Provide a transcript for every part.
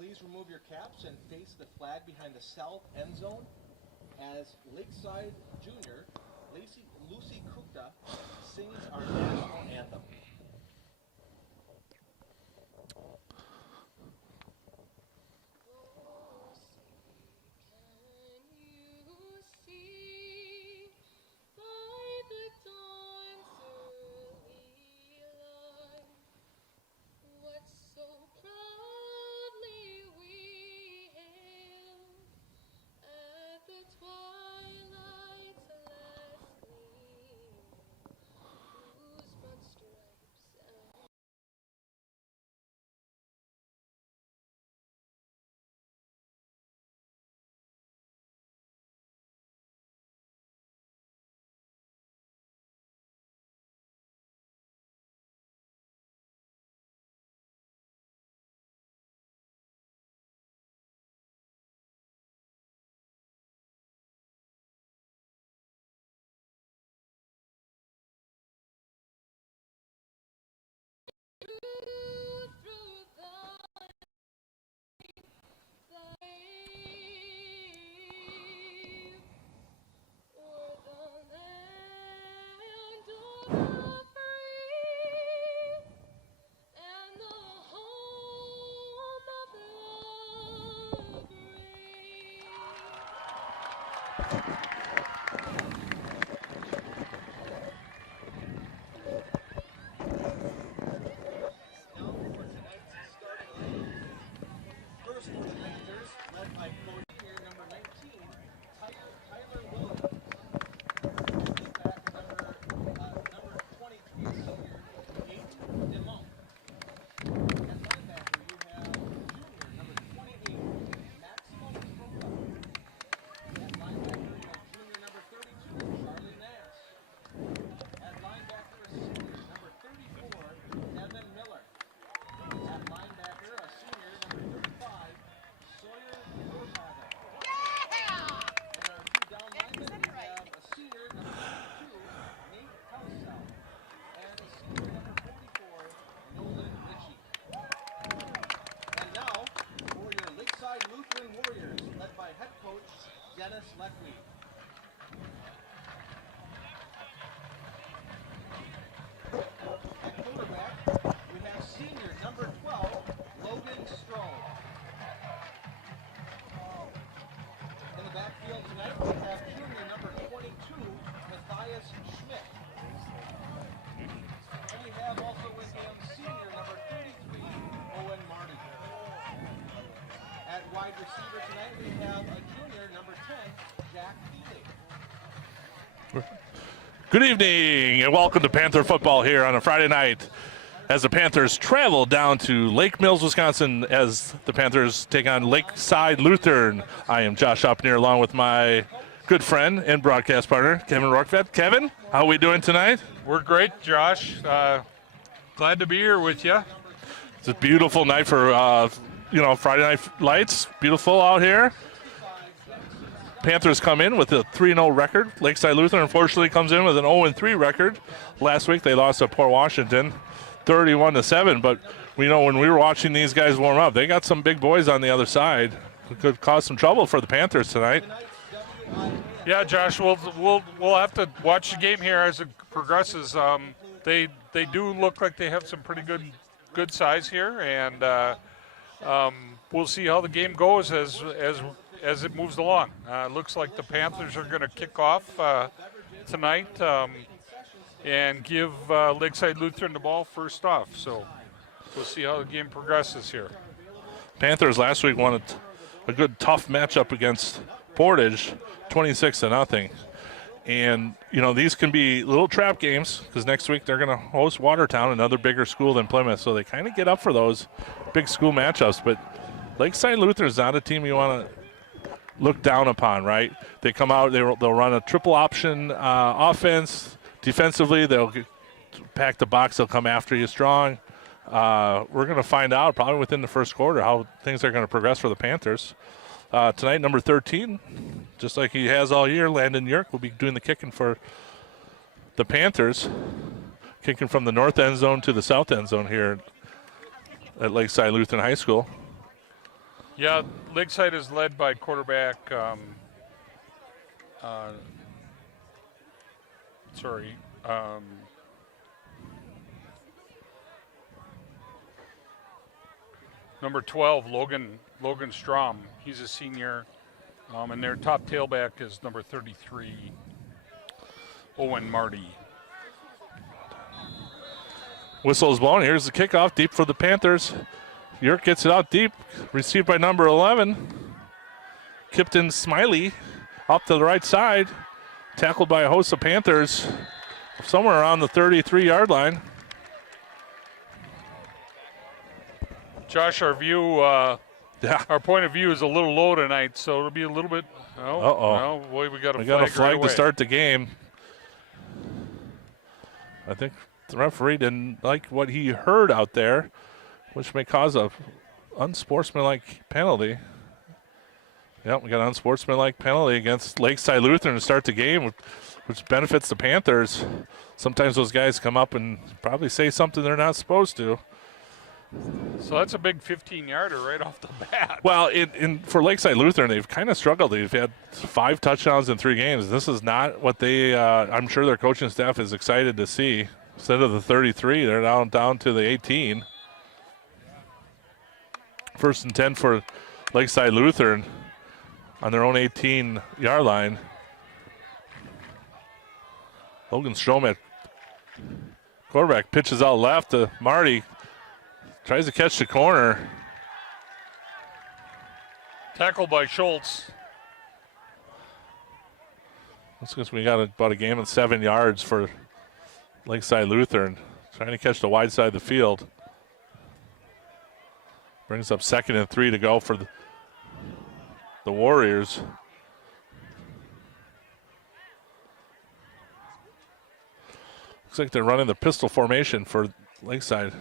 Please remove your caps and face the flag behind the south end zone as Lakeside Junior Lucy Kukta sings our national anthem. Lutheran Warriors, led by head coach Dennis Leckley. At quarterback, we have senior number 12, Logan Strome. In the backfield tonight, we have junior number 22, Matthias Schmidt. And we have also with him senior number 33, Owen Marty. At wide receiver tonight, we have a junior, number 10, Jack Healy. Good evening and welcome to Panther football here on a Friday night as the Panthers travel down to Lake Mills, Wisconsin as the Panthers take on Lakeside Lutheran. I am Josh Opnier along with my good friend and broadcast partner, Kevin Rockfett. Kevin, how are we doing tonight? We're great, Josh. Glad to be here with you. It's a beautiful night for Friday night lights. Beautiful out here. Panthers come in with a 3-0 record. Lakeside Lutheran, unfortunately, comes in with an 0-3 record. Last week they lost to Port Washington, 31-7. But we know when we were watching these guys warm up, they got some big boys on the other side. It could cause some trouble for the Panthers tonight. Yeah, Josh, we'll have to watch the game here as it progresses. They do look like they have some pretty good size here, and we'll see how the game goes as it moves along. Looks like the Panthers are going to kick off tonight and give Lakeside Lutheran the ball first off. So we'll see how the game progresses here. Panthers last week won a good tough matchup against Portage, 26-0. And, these can be little trap games because next week they're going to host Watertown, another bigger school than Plymouth. So they kind of get up for those big school matchups. But Lakeside Lutheran is not a team you want to look down upon, right? They come out, they'll run a triple option offense. Defensively, they'll pack the box, they'll come after you strong. We're going to find out probably within the first quarter how things are going to progress for the Panthers. Tonight, number 13, just like he has all year, Landon Yerk will be doing the kicking for the Panthers, kicking from the north end zone to the south end zone here at Lakeside Lutheran High School. Yeah, Lakeside is led by quarterback. Number 12, Logan Strom. He's a senior, and their top tailback is number 33, Owen Marty. Whistle is blown. Here's the kickoff deep for the Panthers. York gets it out deep, received by number 11. Kipton Smiley up to the right side, tackled by a host of Panthers somewhere around the 33-yard line. Josh, our point of view is a little low tonight, so it'll be a little bit. No, boy, we got a flag right right away. to start the game. I think the referee didn't like what he heard out there, which may cause a unsportsmanlike penalty. Yep, we got an unsportsmanlike penalty against Lakeside Lutheran to start the game, which benefits the Panthers. Sometimes those guys come up and probably say something they're not supposed to. So that's a big 15-yarder right off the bat. Well, for Lakeside Lutheran, they've kind of struggled. They've had 5 touchdowns in 3 games. This is not what they, I'm sure their coaching staff is excited to see. Instead of the 33, they're now down to the 18. First and 10 for Lakeside Lutheran on their own 18-yard line. Logan Stromet, quarterback, pitches out left to Marty. Tries to catch the corner. Tackled by Schultz. That's because we got about a game and 7 yards for Lakeside Lutheran. Trying to catch the wide side of the field. Brings up 2nd and 3 to go for the Warriors. Looks like they're running the pistol formation for Lakeside.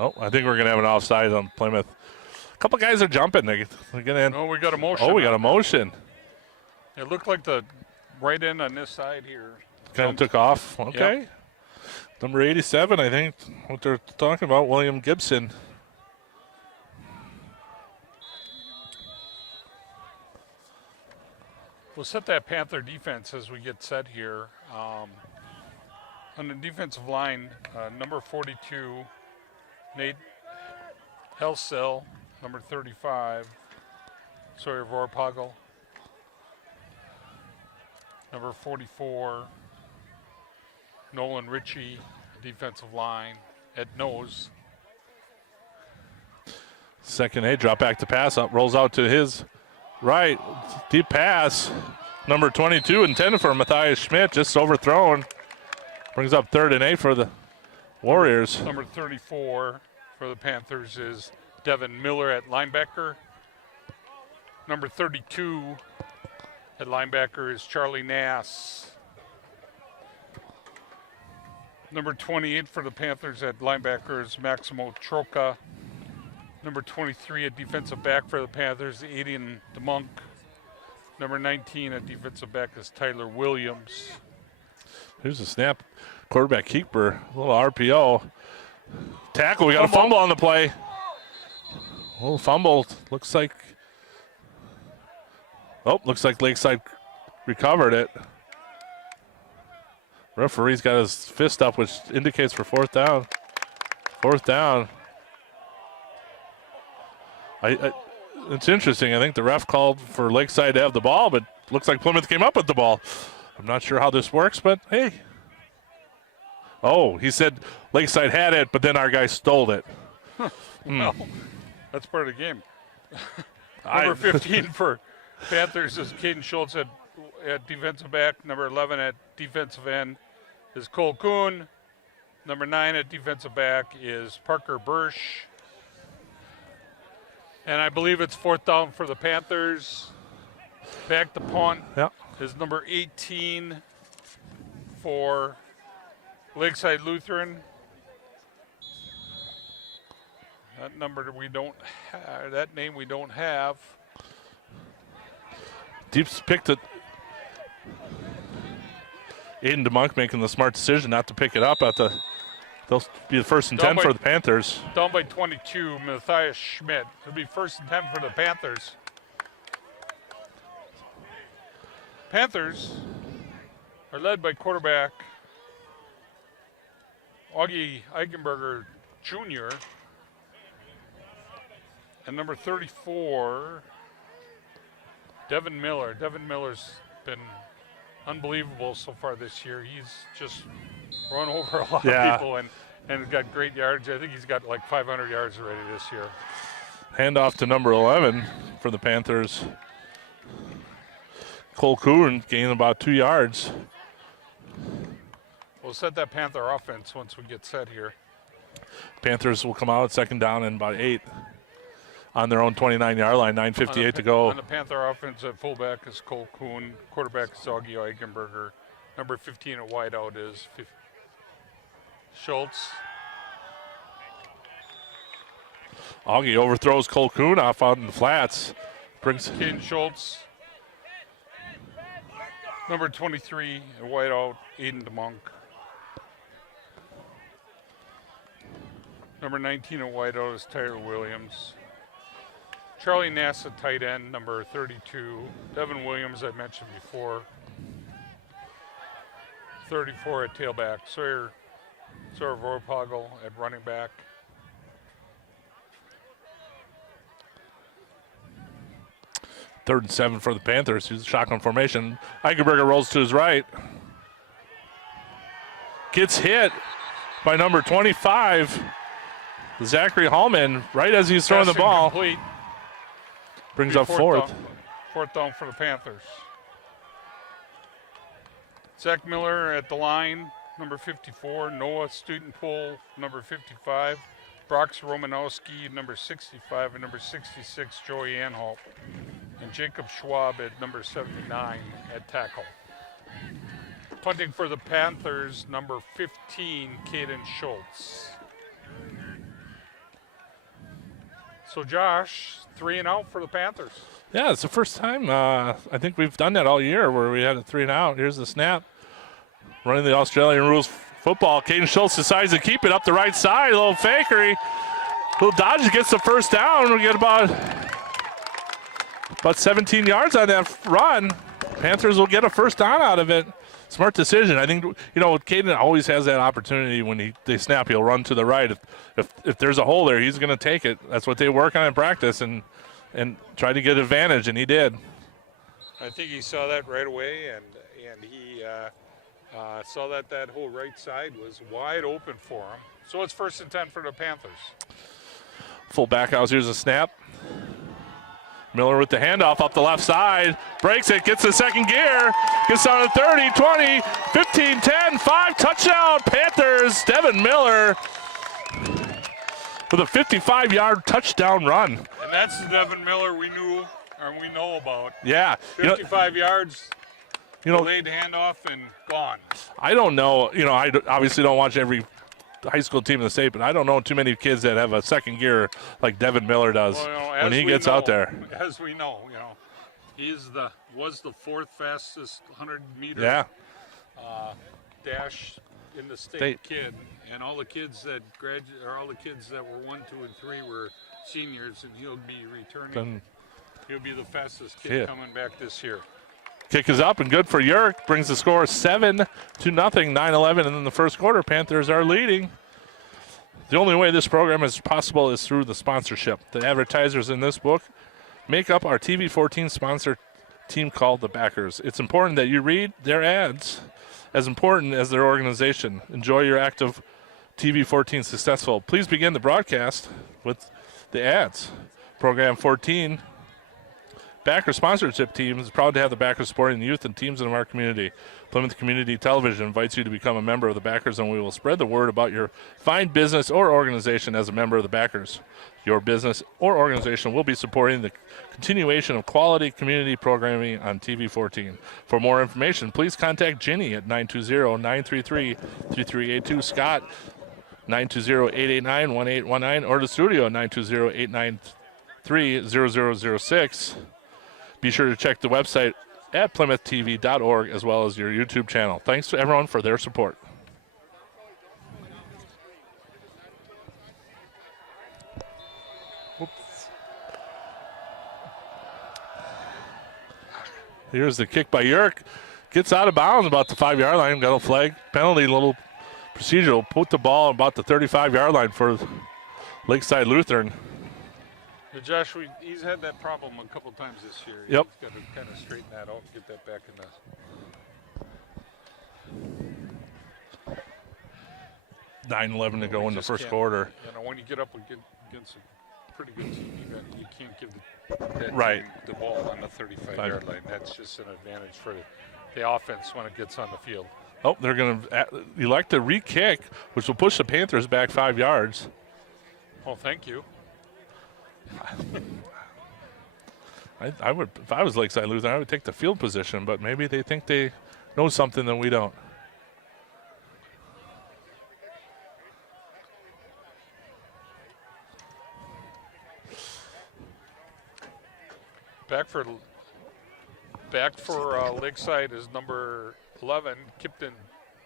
Oh, I think we're going to have an offside on Plymouth. A couple guys are jumping. They're getting in. Oh, we got a motion. Oh, we got a motion. It looked like the right end on this side here. Kind of took off. Okay. Yep. Number 87, I think, what they're talking about, William Gibson. We'll set that Panther defense as we get set here. On the defensive line, number 42, Nate Helsell, number 35, Sawyer Vorpagel, number 44, Nolan Ritchie, defensive line, Ed Nose. Second A, drop back to pass, up, rolls out to his right, deep pass, number 22, intended for Matthias Schmidt, just overthrown. Brings up 3rd and 8 for the Warriors. Number 34 for the Panthers is Devin Miller at linebacker. Number 32 at linebacker is Charlie Nass. Number 28 for the Panthers at linebacker is Maximo Troca. Number 23 at defensive back for the Panthers, Aiden DeMonk. Number 19 at defensive back is Tyler Williams. Here's a snap. Quarterback keeper, a little RPO. Tackle, we got a fumble on the play. A little fumble, looks like Lakeside recovered it. Referee's got his fist up, which indicates for 4th down. 4th down. It's interesting. I think the ref called for Lakeside to have the ball, but looks like Plymouth came up with the ball. I'm not sure how this works, but hey. Oh, he said Lakeside had it, but then our guy stole it. Well, that's part of the game. Number 15 for Panthers is Caden Schultz at defensive back. Number 11 at defensive end is Cole Kuhn. Number 9 at defensive back is Parker Bursch. And I believe it's 4th down for the Panthers. Back to punt is number 18 for Lakeside Lutheran. That number we don't have. That name we don't have. Deep's picked it. Aiden DeMonk making the smart decision not to pick it up at the They'll be the first and Down 10 by- for the Panthers. Down by 22, Matthias Schmidt. It'll be 1st and 10 for the Panthers. Panthers are led by quarterback Augie Eichenberger Jr. and number 34, Devin Miller. Devin Miller's been unbelievable so far this year. He's just run over a lot of people and got great yards. I think he's got like 500 yards already this year. Handoff to number 11 for the Panthers. Cole Kuhn gained about 2 yards. We'll set that Panther offense once we get set here. Panthers will come out 2nd down and about 8 on their own 29-yard line, 9:58 to go. On the Panther offense, at fullback is Cole Kuhn. Quarterback is Augie Eichenberger. Number 15 at wideout is Schultz. Augie overthrows Cole Kuhn off out in the flats. Brings Ken Schultz. Number 23 at wideout, Aiden DeMonk. Number 19 at wideout is Tyler Williams. Charlie Nass at tight end, number 32. Devin Williams, I mentioned before. 34 at tailback. Sawyer Vorpagel at running back. Third and 7 for the Panthers. He's shotgun formation. Eichenberger rolls to his right. Gets hit by number 25, Zachary Hallman, right as he's throwing the Pass ball. incomplete. Brings up fourth. Fourth down for the Panthers. Zach Miller at the line, number 54. Noah Stutenpool, number 55. Brox Romanowski, number 65, and number 66, Joey Anhalt. And Jacob Schwab at number 79 at tackle. Punting for the Panthers, number 15, Caden Schultz. So Josh, 3 and out for the Panthers. Yeah, it's the first time I think we've done that all year where we had a 3 and out. Here's the snap. Running the Australian rules football. Caden Schultz decides to keep it up the right side. A little fakery. Little dodge, gets the first down. We get about 17 yards on that run. Panthers will get a first down out of it. Smart decision. I think, Caden always has that opportunity when they snap. He'll run to the right. If there's a hole there, he's going to take it. That's what they work on in practice and try to get advantage, and he did. I think he saw that right away, and he saw that whole right side was wide open for him. So it's 1st and 10 for the Panthers. Full back house. Here's a snap. Miller with the handoff up the left side. Breaks it, gets the second gear. Gets on the 30, 20, 15, 10, 5. Touchdown, Panthers. Devin Miller with a 55-yard touchdown run. And that's the Devin Miller we knew or we know about. Yeah. 55 yards, delayed handoff, and gone. I don't know. I obviously don't watch every high school team in the state, but I don't know too many kids that have a second gear like Devin Miller does when he gets out there. As we know, he was the 4th fastest 100-meter dash in the state kid, and all the kids that all the kids that were 1, 2, and 3 were seniors, and he'll be returning. He'll be the fastest kid coming back this year. Kick is up and good for Yerk. Brings the score 7-0, 9-11 in the first quarter. Panthers are leading. The only way this program is possible is through the sponsorship. The advertisers in this book make up our TV14 sponsor team called the Backers. It's important that you read their ads as important as their organization. Enjoy your active TV14 successful. Please begin the broadcast with the ads. Program 14. Backer sponsorship team is proud to have the Backers supporting the youth and teams in our community. Plymouth Community Television invites you to become a member of the Backers, and we will spread the word about your fine business or organization as a member of the Backers. Your business or organization will be supporting the continuation of quality community programming on TV14. For more information, please contact Ginny at 920-933-3382, Scott 920-889-1819, or the studio at 920-893-0006. Be sure to check the website at PlymouthTV.org as well as your YouTube channel. Thanks to everyone for their support. Here's the kick by Yerk. Gets out of bounds about the 5-yard line. Got a flag. Penalty, little procedural. Put the ball about the 35-yard line for Lakeside Lutheran. Yeah, Josh, he's had that problem a couple times this year. Yep. He's got to kind of straighten that out and get that back in the. 9:11 to go in the first quarter. You know, when you get up against a pretty good team, you can't give that Right. team the ball on the 35-yard line. That's just an advantage for the offense when it gets on the field. Oh, they're going to elect a re-kick, which will push the Panthers back 5 yards. Well, thank you. I would, if I was Lakeside Lutheran, I would take the field position, but maybe they think they know something that we don't. Back for Lakeside is number 11, Kipton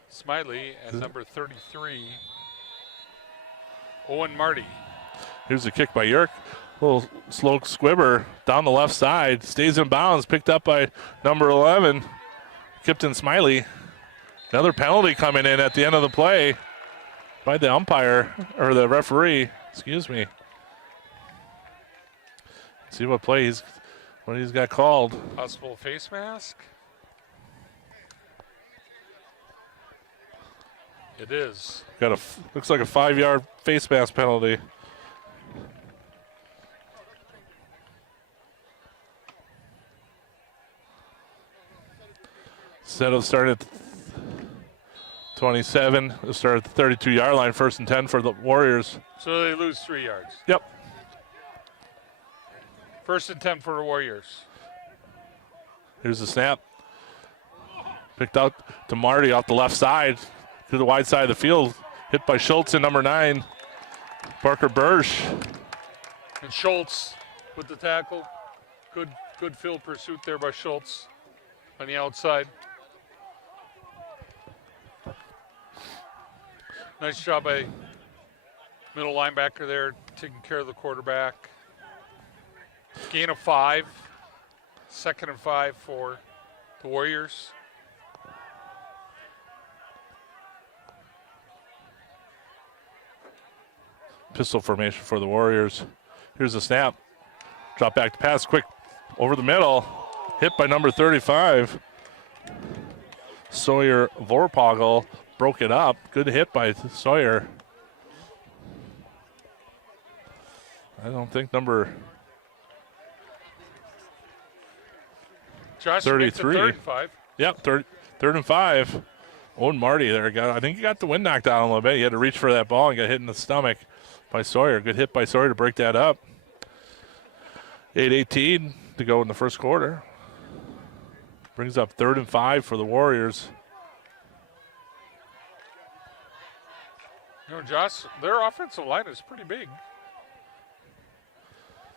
Smiley, and number 33, Owen Marty. Here's a kick by Yerk. Little slow squibber down the left side. Stays in bounds. Picked up by number 11, Kipton Smiley. Another penalty coming in at the end of the play by the umpire, or the referee. Excuse me. See what he's got called. Possible face mask. It is. Looks like a 5-yard face mask penalty. Instead of starting at 27, they'll start at the 32-yard line, 1st and 10 for the Warriors. So they lose 3 yards. Yep. 1st and 10 for the Warriors. Here's the snap. Picked out to Marty off the left side to the wide side of the field. Hit by Schultz in number 9, Parker Bursch. And Schultz with the tackle. Good field pursuit there by Schultz on the outside. Nice job by middle linebacker there, taking care of the quarterback. Gain of 5. 2nd and 5 for the Warriors. Pistol formation for the Warriors. Here's the snap. Drop back to pass, quick over the middle. Hit by number 35. Sawyer Vorpagel broke it up. Good hit by Sawyer. I don't think number Josh, 33. 3rd and 5. Yep, third and 5. Owen Marty there. I think he got the wind knocked out a little bit. He had to reach for that ball and got hit in the stomach by Sawyer. Good hit by Sawyer to break that up. 8:18 to go in the first quarter. Brings up 3rd and 5 for the Warriors. You know, Josh, their offensive line is pretty big.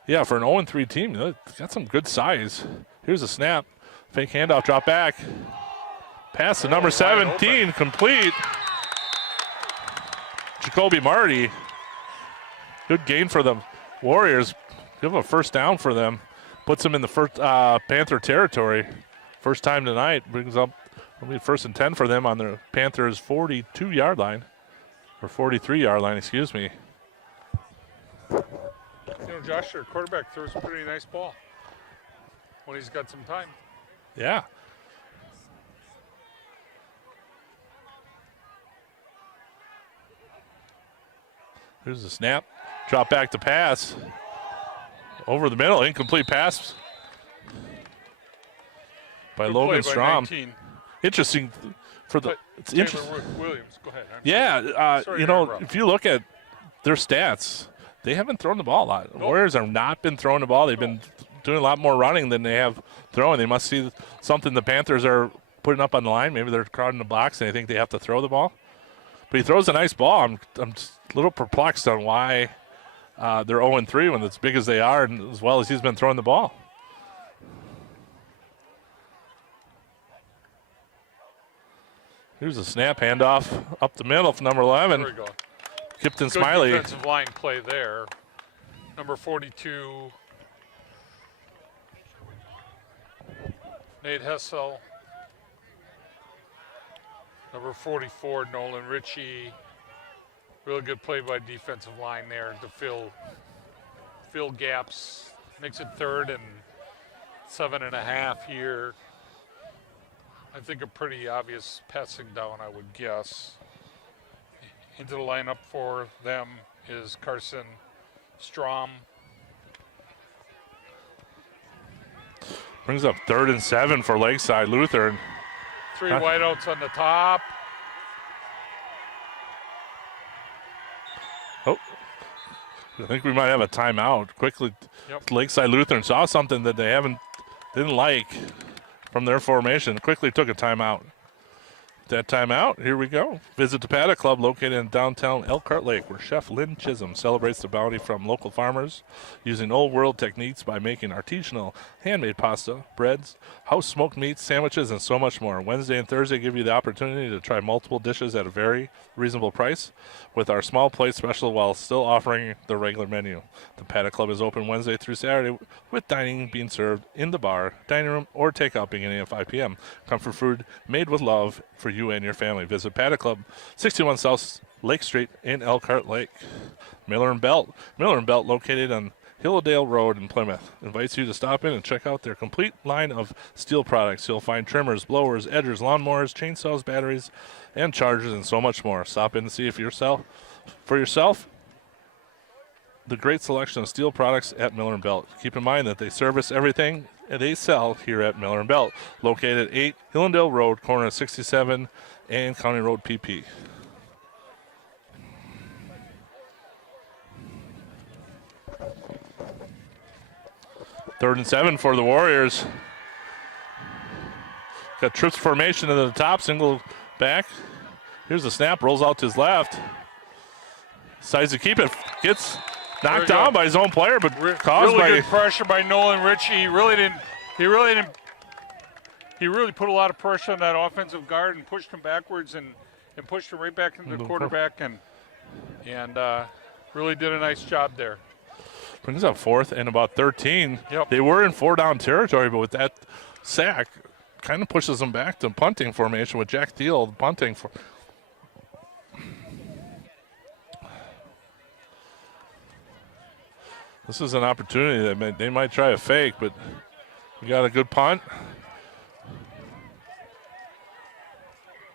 Yeah, for an 0-3 team, they got some good size. Here's a snap. Fake handoff, drop back. Pass to number 17, complete. Jacoby Marty. Good gain for the Warriors. Give a first down for them. Puts them in the first Panther territory. First time tonight. Brings up 1st and 10 for them on the Panthers' 42-yard line. Or 43-yard line, excuse me. You know, Josh, their quarterback throws a pretty nice ball when he's got some time. Yeah. Here's the snap. Drop back to pass. Over the middle, incomplete pass by Good Logan play by Strom. 19. Interesting for the. It's Taylor interesting. Williams, go ahead. Yeah, Sorry you to know, interrupt. if you look at their stats, they haven't thrown the ball a lot. The Nope. Warriors have not been throwing the ball. They've been doing a lot more running than they have throwing. They must see something the Panthers are putting up on the line. Maybe they're crowding the box and they think they have to throw the ball. But he throws a nice ball. I'm just a little perplexed on why they're 0-3 when as big as they are and as well as he's been throwing the ball. Here's a snap handoff up the middle for number 11. There we go. Kipton Good Smiley. defensive line play there. number 42, Nate Hessel. Number 44, Nolan Ritchie. Really good play by defensive line there to fill gaps. Makes it 3rd and 7.5 here. I think a pretty obvious passing down, I would guess. Into the lineup for them is Carson Strom. Brings up 3rd and 7 for Lakeside Lutheran. 3 wideouts on the top. Oh, I think we might have a timeout. Quickly, Yep. Lakeside Lutheran saw something that they didn't like from their formation. Quickly took a timeout. That timeout, here we go. Visit the Paddock Club located in downtown Elkhart Lake, where Chef Lynn Chisholm celebrates the bounty from local farmers using old world techniques by making artisanal handmade pasta, breads, house smoked meats, sandwiches, and so much more. Wednesday and Thursday give you the opportunity to try multiple dishes at a very reasonable price with our small plate special while still offering the regular menu. The Paddock Club is open Wednesday through Saturday with dining being served in the bar, dining room, or takeout beginning at 5 p.m. Comfort food made with love for you and your family. Visit Paddock Club, 61 South Lake Street in Elkhart Lake. Miller and Belt located on Hilldale Road in Plymouth, invites you to stop in and check out their complete line of steel products. You'll find trimmers, blowers, edgers, lawnmowers, chainsaws, batteries, and chargers, and so much more. Stop in and see for yourself the great selection of steel products at Miller and Belt. Keep in mind that they service everything they sell here at Miller and Belt, located at 8 Hillendale Road, corner of 67 and County Road PP. Third and 7 for the Warriors. Got trips formation to the top, single back. Here's the snap, rolls out to his left. Decides to keep it, gets knocked down by his own player, but caused by good pressure by Nolan Ritchie. He really put a lot of pressure on that offensive guard and pushed him backwards and pushed him right back into the quarterback and really did a nice job there. Brings up 4th and about 13. Yep. They were in 4-down territory, but with that sack, kind of pushes them back to punting formation with Jack Thiel punting for. This is an opportunity that they might try a fake, but we got a good punt.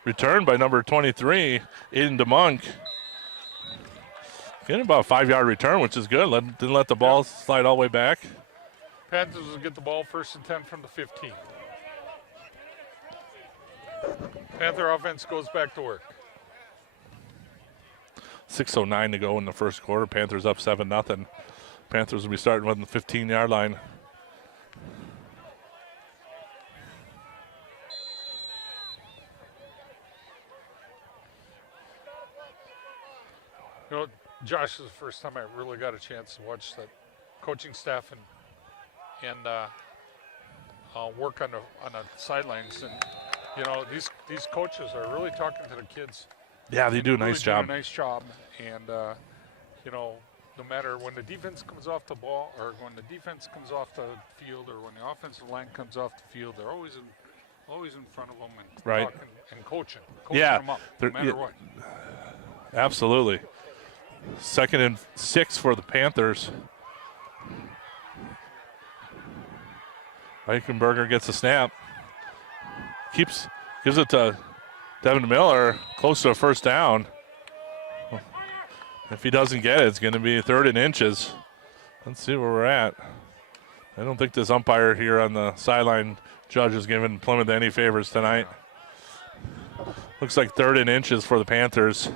Returned by number 23, Aiden DeMonk. Getting about a 5-yard return, which is good. Didn't let the ball slide all the way back. Panthers will get the ball 1st and 10 from the 15. Panther offense goes back to work. 6:09 to go in the first quarter. Panthers up 7-0. Panthers will be starting on the 15-yard line. You know, Josh, is the first time I really got a chance to watch the coaching staff and work on the sidelines. And you know, these coaches are really talking to the kids. Yeah, they do a nice job. Do a nice job, and you know, no matter when the defense comes off the ball, or when the defense comes off the field, or when the offensive line comes off the field, they're always in front of them and talking and coaching them up, no matter what. Absolutely. 2nd and 6 for the Panthers. Eichenberger gets a snap. Gives it to Devin Miller, close to a 1st down. If he doesn't get it, it's going to be 3rd and inches. Let's see where we're at. I don't think this umpire here on the sideline judge is giving Plymouth any favors tonight. Looks like 3rd and inches for the Panthers.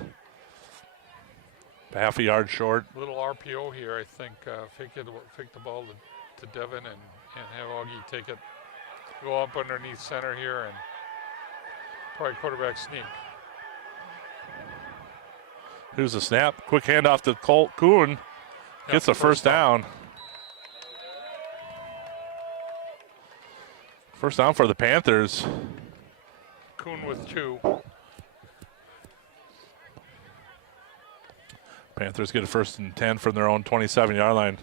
Half a yard short. Little RPO here, I think. Fake the ball to Devin and have Augie take it. Go up underneath center here and probably quarterback sneak. Here's a snap. Quick handoff to Colt Kuhn. Gets the first down. First down for the Panthers. Kuhn with 2. Panthers get a 1st and 10 from their own 27-yard line.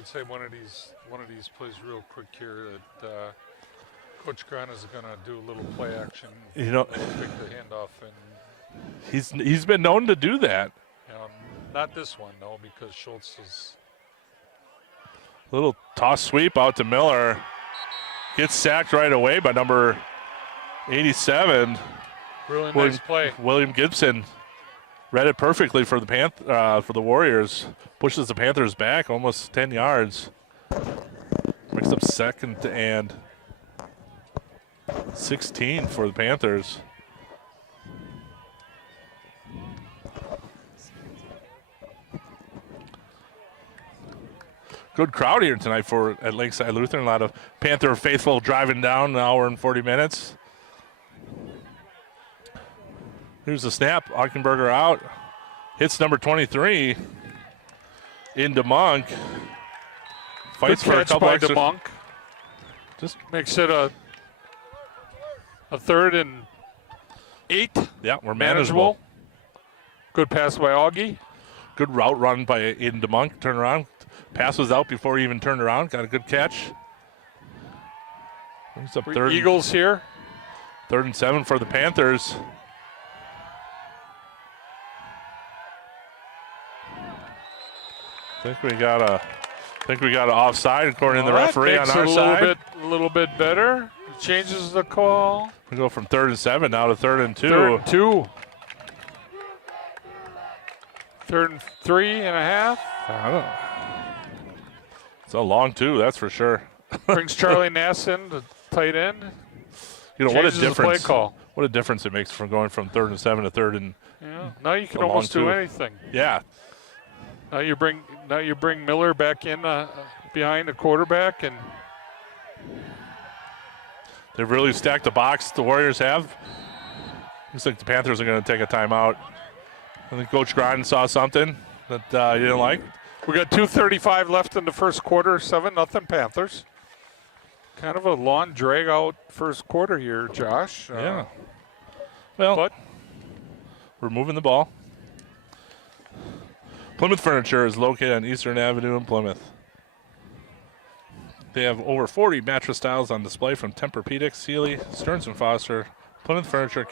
would say one of these plays real quick here that Coach Grant is going to do a little play action. You know, take the handoff, and he's been known to do that. Not this one though, because Schultz is Little toss sweep out to Miller. Gets sacked right away by number 87. really nice play. William Gibson read it perfectly for the for the Warriors. Pushes the Panthers back almost 10 yards. Brings up 2nd and 16 for the Panthers. Good crowd here tonight at Lakeside Lutheran. A lot of Panther faithful driving down, an hour and 40 minutes. Here's the snap. Eichenberger out. Hits number 23 into Monk. Fights Good for a catch couple by extra. DeMonk. Just Makes it a 3rd and 8. yeah, we're manageable. Good pass by Augie. Good route run by Aiden DeMonk. Turn around. Pass was out before he even turned around. Got a good catch. Brings up third. Eagles here. 3rd and 7 for the Panthers. I think we got a offside according to the referee on our side. A little bit better. Changes the call. We go from 3rd and 7 now to 3rd and 2. 3rd and 2. 3rd and 3.5. I don't know. It's a long 2, that's for sure. Brings Charlie Nass in, the tight end. You know, what a Changes the difference. play call. What a difference it makes from going from 3rd and 7 to 3rd and Yeah. Now you can A long almost do 2. anything. yeah. Now you bring Miller back in behind the quarterback, and They've really stacked the box, the Warriors have. Looks like the Panthers are going to take a timeout. I think Coach Groden saw something that he didn't like. we got 2:35 left in the first quarter. 7-0 Panthers. Kind of a long drag out first quarter here, Josh. Yeah. Well, But we're moving the ball. Plymouth Furniture is located on Eastern Avenue in Plymouth. They have over 40 mattress styles on display from Tempur-Pedic, Sealy, Stearns & Foster. Plymouth Furniture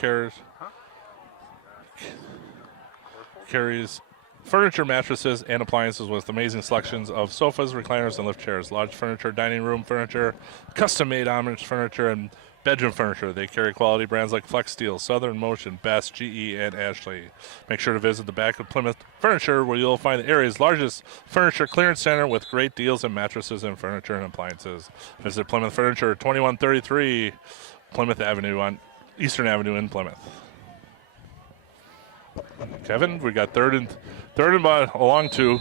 carries furniture, mattresses, and appliances with amazing selections of sofas, recliners, and lift chairs. Large furniture, dining room furniture, custom-made Amish furniture, and bedroom furniture. They carry quality brands like Flex Steel, Southern Motion, Best, GE, and Ashley. Make sure to visit the back of Plymouth Furniture, where you'll find the area's largest furniture clearance center with great deals on mattresses and furniture and appliances. Visit Plymouth Furniture, 2133 Plymouth Avenue on Eastern Avenue in Plymouth. Kevin, we got third and about a long 2.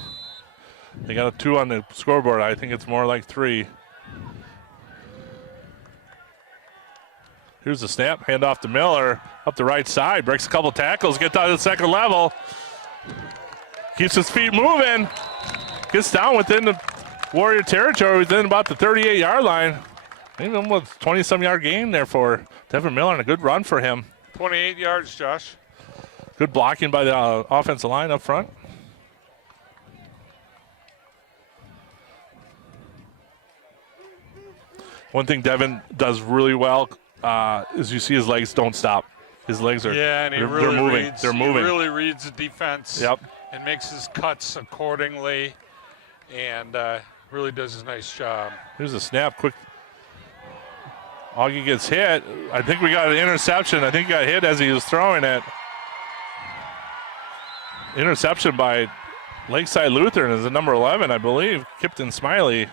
They got a 2 on the scoreboard. I think it's more like 3. Here's the snap, hand off to Miller, up the right side, breaks a couple tackles, gets down to the second level, keeps his feet moving, gets down within the Warrior territory, within about the 38-yard line. Maybe almost 20-some yard gain there for Devin Miller, and a good run for him. 28 yards, Josh. Good blocking by the offensive line up front. One thing Devin does really well is you see his legs don't stop. His legs are Yeah, and they're moving. reads, They're moving. He really reads the defense. Yep. And makes his cuts accordingly, and really does a nice job. Here's a snap, quick. Augie gets hit. I think we got an interception. I think he got hit as he was throwing it. Interception by Lakeside Lutheran is the number 11, I believe, Kipton Smiley.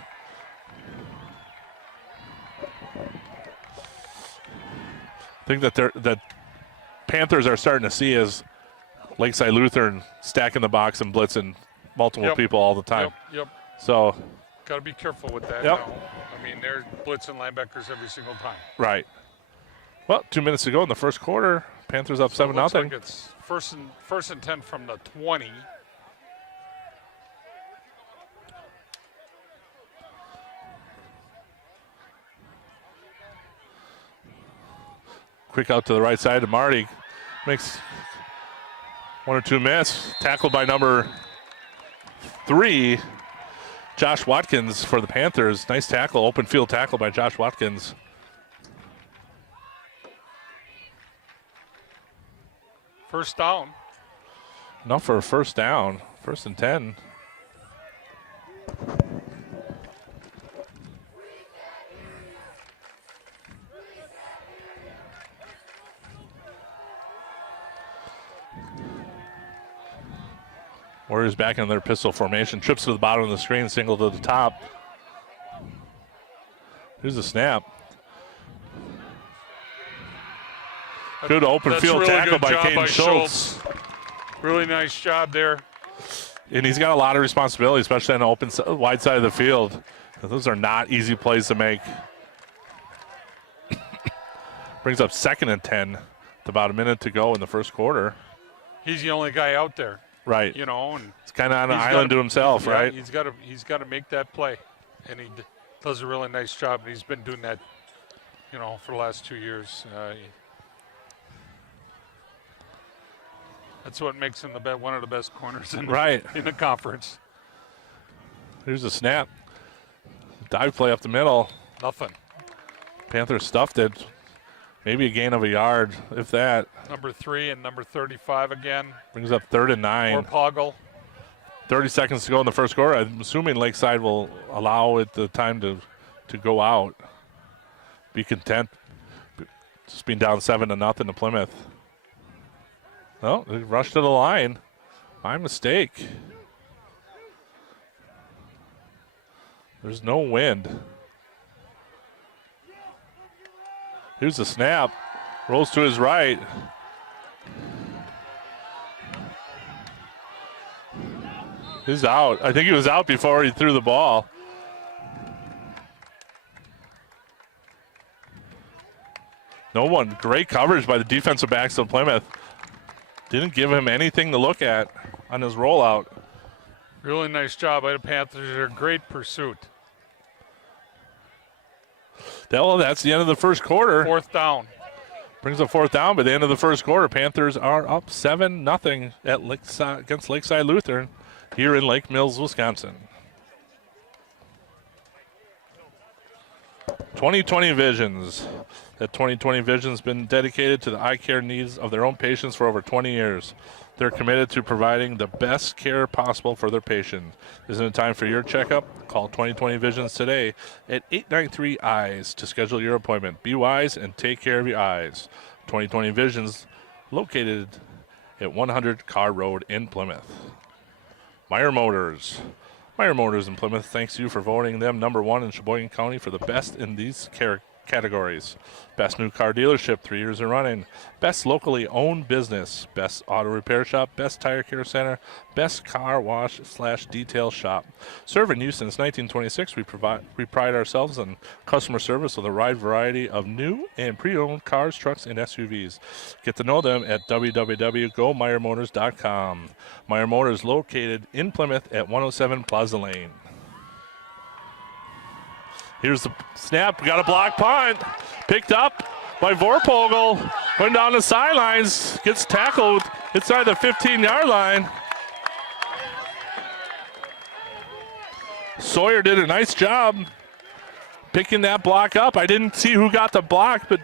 I think that Panthers are starting to see as Lakeside Lutheran stacking the box and blitzing multiple people all the time. Yep. So, Got to be careful with that. Yep. Now. I mean, they're blitzing linebackers every single time. right. Well, 2 minutes to go in the first quarter. Panthers up 7-0. Looks like it's first and 10 from the 20. Quick out to the right side to Marty. Makes 1 or 2 miss. Tackled by number 3. Josh Watkins for the Panthers. Nice tackle, open field tackle by Josh Watkins. First down. Enough for a first down. 1st and 10. Warriors back in their pistol formation. Trips to the bottom of the screen, single to the top. Here's the snap. Good open field really tackle good by job Caden Schultz. Really nice job there. And he's got a lot of responsibility, especially on the open wide side of the field. Those are not easy plays to make. Brings up 2nd and 10 with about a minute to go in the first quarter. He's the only guy out there. Right. You know, and it's kind of on an island to himself, right? He's got to make that play, and he does a really nice job. And he's been doing that, you know, for the last 2 years. That's what makes him one of the best corners in the conference. Here's a snap. Dive play up the middle. Nothing. Panthers stuffed it. Maybe a gain of a yard, if that. Number 3 and number 35 again. Brings up 3rd and 9. Or Poggle. 30 seconds to go in the first quarter. I'm assuming Lakeside will allow it the time to go out. Be content just being down 7-0 to Plymouth. Oh, they rushed to the line. My mistake. There's no wind. Here's the snap. Rolls to his right. He's out. I think he was out before he threw the ball. No one. Great coverage by the defensive backs of Plymouth. Didn't give him anything to look at on his rollout. Really nice job by the Panthers. They're a great pursuit. Well, that's the end of the first quarter. 4th down. Brings a 4th down by the end of the first quarter. Panthers are up 7-0 at Lakeside, against Lakeside Lutheran here in Lake Mills, Wisconsin. 2020 Visions. That 2020 Vision's been dedicated to the eye care needs of their own patients for over 20 years. They're committed to providing the best care possible for their patients. Isn't it time for your checkup? Call 2020 Visions today at 893-EYES to schedule your appointment. Be wise and take care of your eyes. 2020 Visions, located at 100 Carr Road in Plymouth. Meyer Motors. Meyer Motors in Plymouth thanks you for voting them #1 in Sheboygan County for the best in these categories. Best new car dealership 3 years in running. Best locally owned business. Best auto repair shop. Best tire care center. Best car wash / detail shop. Serving you since 1926, we pride ourselves on customer service with a wide variety of new and pre-owned cars, trucks, and SUVs. Get to know them at www.gomeyermotors.com. Meyer Motors located in Plymouth at 107 Plaza Lane. Here's the snap. We got a block punt. Picked up by Vorpogel. Going down the sidelines. Gets tackled inside the 15-yard line. Sawyer did a nice job picking that block up. I didn't see who got the block, but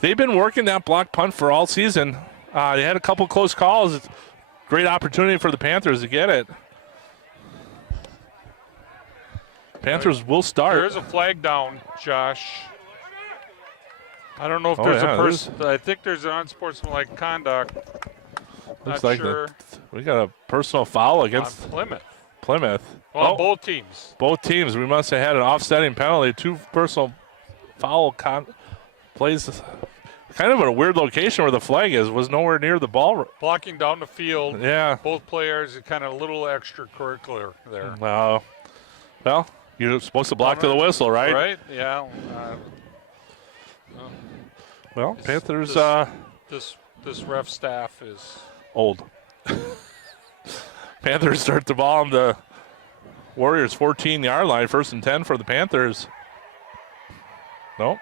they've been working that block punt for all season. They had a couple close calls. It's a great opportunity for the Panthers to get it. Panthers will start. There is a flag down, Josh. I don't know if there's a person. I think there's an unsportsmanlike conduct. Looks Not like sure. We got a personal foul against Plymouth. Well, Both teams. Both teams. We must have had an offsetting penalty. 2 personal foul plays. Kind of in a weird location where the flag was nowhere near the ball. Blocking down the field. Yeah. Both players, kind of a little extracurricular there. Well, you're supposed to block to the whistle, right? Right, yeah. Well, Panthers. This ref staff is old. Panthers start the ball on the Warriors' 14-yard line. 1st and 10 for the Panthers. Nope.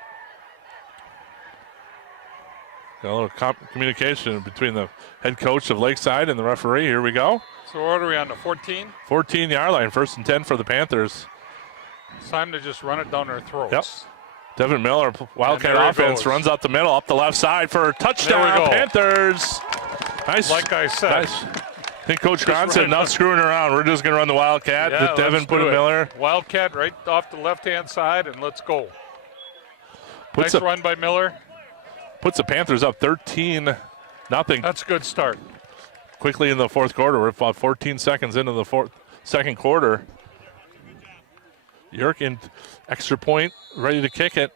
Got a little communication between the head coach of Lakeside and the referee. Here we go. So what are we on, the 14? 14-yard line, 1st and 10 for the Panthers. It's time to just run it down their throats. Yep. Devin Miller, Wildcat there it offense, goes. runs up the middle, up the left side for a touchdown. There we go. Panthers. Nice. Like I said. Nice. I think Coach Grant said, not screwing around. We're just going to run the Wildcat. Yeah, Devin let's put do a it. Miller. Wildcat right off the left-hand side, and let's go. Puts Nice run by Miller. Puts the Panthers up 13-0. That's a good start. Quickly in the fourth quarter. We're about 14 seconds into the second quarter. Yerk in extra point, ready to kick it.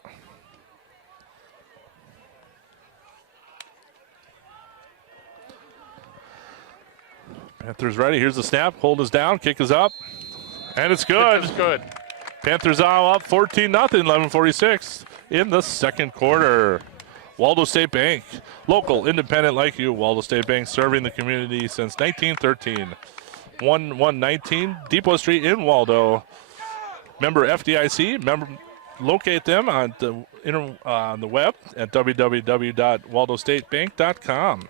Panthers ready. Here's the snap. Hold is down. Kick is up. And it's good. Kick is good. Panthers are up 14-0, 11:46 in the second quarter. Waldo State Bank, local, independent like you. Waldo State Bank serving the community since 1913. 1119 Depot Street in Waldo. Member FDIC. Locate them on the web at www.waldostatebank.com.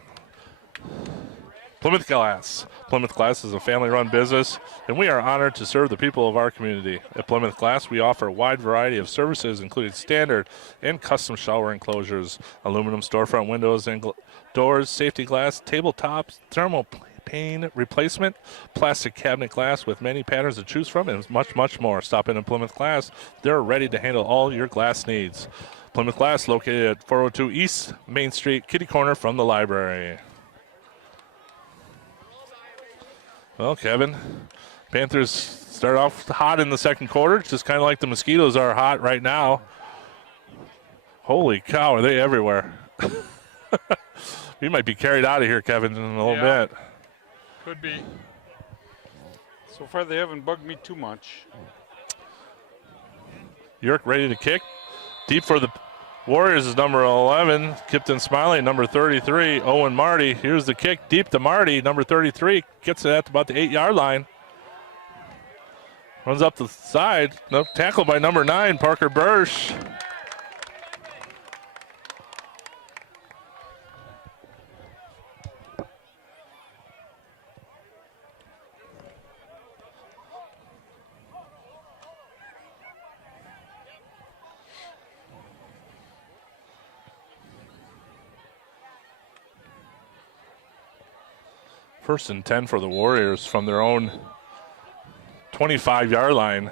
Plymouth Glass. Plymouth Glass is a family-run business, and we are honored to serve the people of our community. At Plymouth Glass, we offer a wide variety of services, including standard and custom shower enclosures, aluminum storefront windows and doors, safety glass, tabletops, thermal pane replacement, plastic cabinet glass with many patterns to choose from, and much, much more. Stop in at Plymouth Glass. They're ready to handle all your glass needs. Plymouth Glass, located at 402 East Main Street, kitty corner from the library. Well, Kevin, Panthers start off hot in the second quarter, just kind of like the Mosquitoes are hot right now. Holy cow, are they everywhere? We might be carried out of here, Kevin, in a little bit. Could be. So far, they haven't bugged me too much. Yerk ready to kick. Deep for the Warriors is number 11. Kipton Smiley, number 33. Owen Marty. Here's the kick deep to Marty, number 33. Gets it at about the 8-yard line. Runs up the side. No, tackle by number 9, Parker Bursch. First and 10 for the Warriors from their own 25-yard line.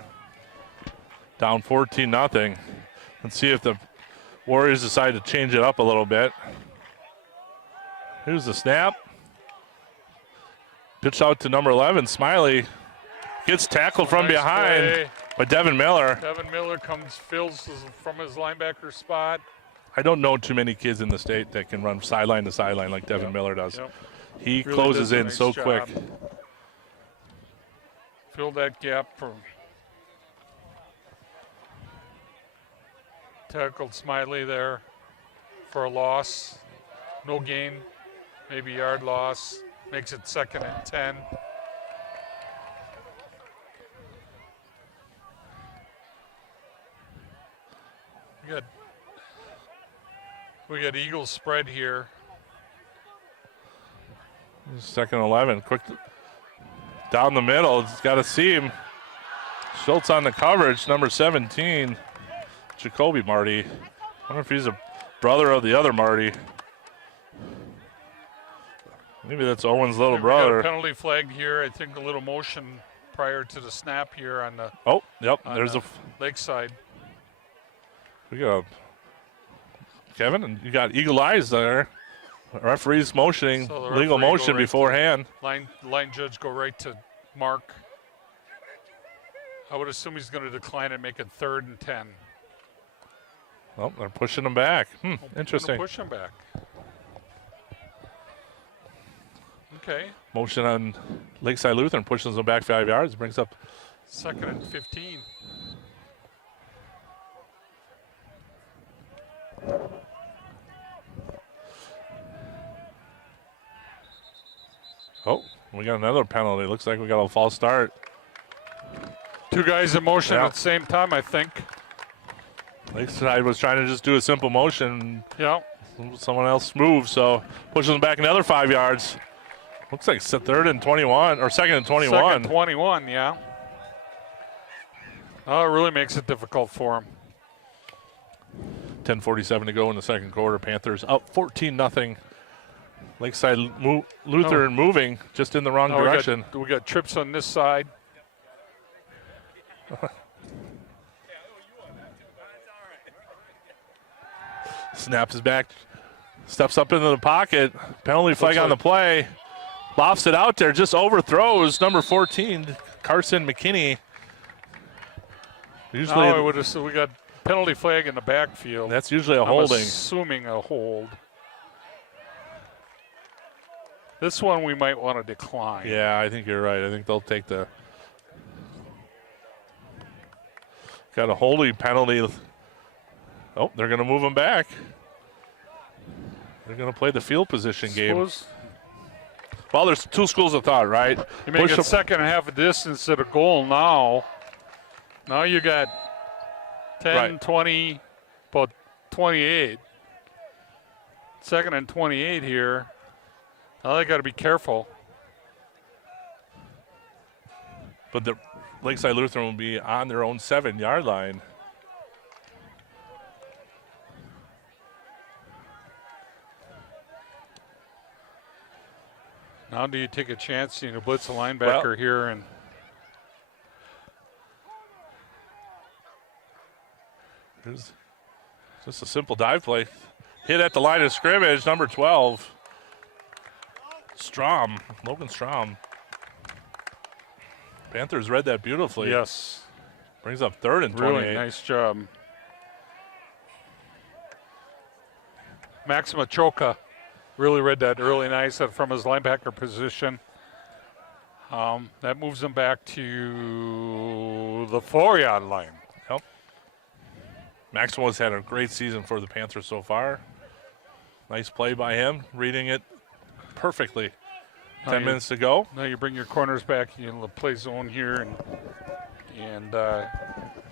Down 14-0. Let's see if the Warriors decide to change it up a little bit. Here's the snap. Pitch out to number 11, Smiley. Gets tackled from behind by Devin Miller. Devin Miller fills from his linebacker spot. I don't know too many kids in the state that can run sideline to sideline like Devin Miller does. Yep. He Really closes does a in nice so job. quick. Fill that gap for tackled Smiley there for a loss. No gain, maybe yard loss. Makes it 2nd and 10. We got Eagles spread here. 2nd and 11. Quick down the middle. It's got a seam. Schultz on the coverage. Number 17, Jacoby Marty. I wonder if he's a brother of the other Marty. Maybe that's Owen's little We got brother. a penalty flagged here. I think a little motion prior to the snap here on the Oh, yep. on There's the a. Lakeside. We got Kevin, and you got eagle eyes there. Referee's motioning, So the legal referee go motion right to- beforehand. Line judge go right to Mark. I would assume he's going to decline and make it 3rd and 10. Oh, they're pushing him back. Gonna Interesting. push him back. Okay, Motion on Lakeside Lutheran pushes them back 5 yards, brings up 2nd and 15. Oh, we got another penalty. Looks like we got a false start. Two guys in motion Yeah. at the same time, I think. Lakeside was trying to just do a simple motion. Yeah. Someone else moves, so pushes them back another 5 yards. Looks like it's third and 21, or second and 21. Second 21, yeah. Oh, it really makes it difficult for him. 10:47 to go in the second quarter. Panthers up 14-0. Lakeside Lutheran moving just in the wrong direction. We got trips on this side. Snaps is back. Steps up into the pocket. Penalty flag on the play. Lofts it out there. Just overthrows number 14, Carson McKinney. Usually, we got penalty flag in the backfield. That's usually a holding. Assuming a hold. This one we might want to decline. Yeah, I think you're right. I think they'll take the. Got a holding penalty. Oh, they're going to move him back. They're going to play the field position game. Well, there's two schools of thought, right? You make it second and half a distance at a goal now. Now you got 10, right. 20, about 28. Second and 28 here. Now they got to be careful. But the Lakeside Lutheran will be on their own 7-yard line. Now do you take a chance, blitz a linebacker here and here's just a simple dive play. Hit at the line of scrimmage, number 12. Logan Strom. Panthers read that beautifully. Yes. Brings up third and 28. Really nice job. Maxima Choka really read that really nice from his linebacker position. That moves him back to the 4-yard line. Yep. Maxwell has had a great season for the Panthers so far. Nice play by him, reading it perfectly. 10 minutes to go. Now you bring your corners back, play zone here and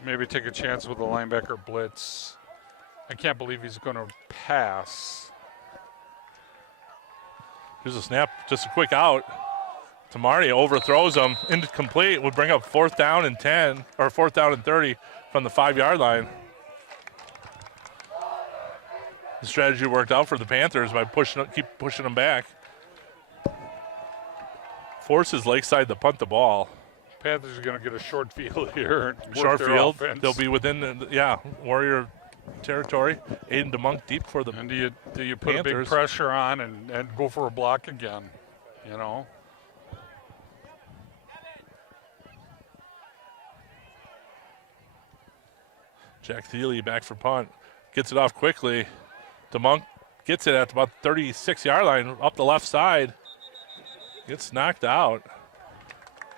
maybe take a chance with the linebacker blitz. I can't believe he's going to pass. Here's a snap, just a quick out. Tamari overthrows him, incomplete, would bring up 4th down and 10, or 4th down and 30 from the 5-yard line. The strategy worked out for the Panthers by keep pushing them back. Forces Lakeside to punt the ball. Panthers are going to get a short field here. Short field. They'll be within Warrior territory. Aiden DeMonk deep for the And do you put Panthers. a big pressure on and go for a block again? Jack Thiele back for punt. Gets it off quickly. DeMonk gets it at about 36-yard line up the left side. Gets knocked out.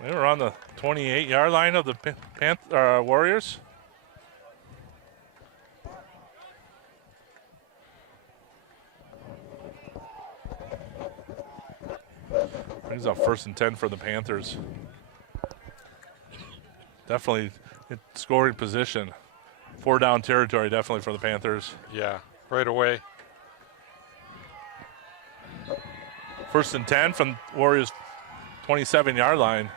They were on the 28-yard line of the Warriors. Brings up 1st and 10 for the Panthers. Definitely in scoring position. 4-down territory definitely for the Panthers. Yeah, right away. 1st and 10 from Warriors' 27-yard line.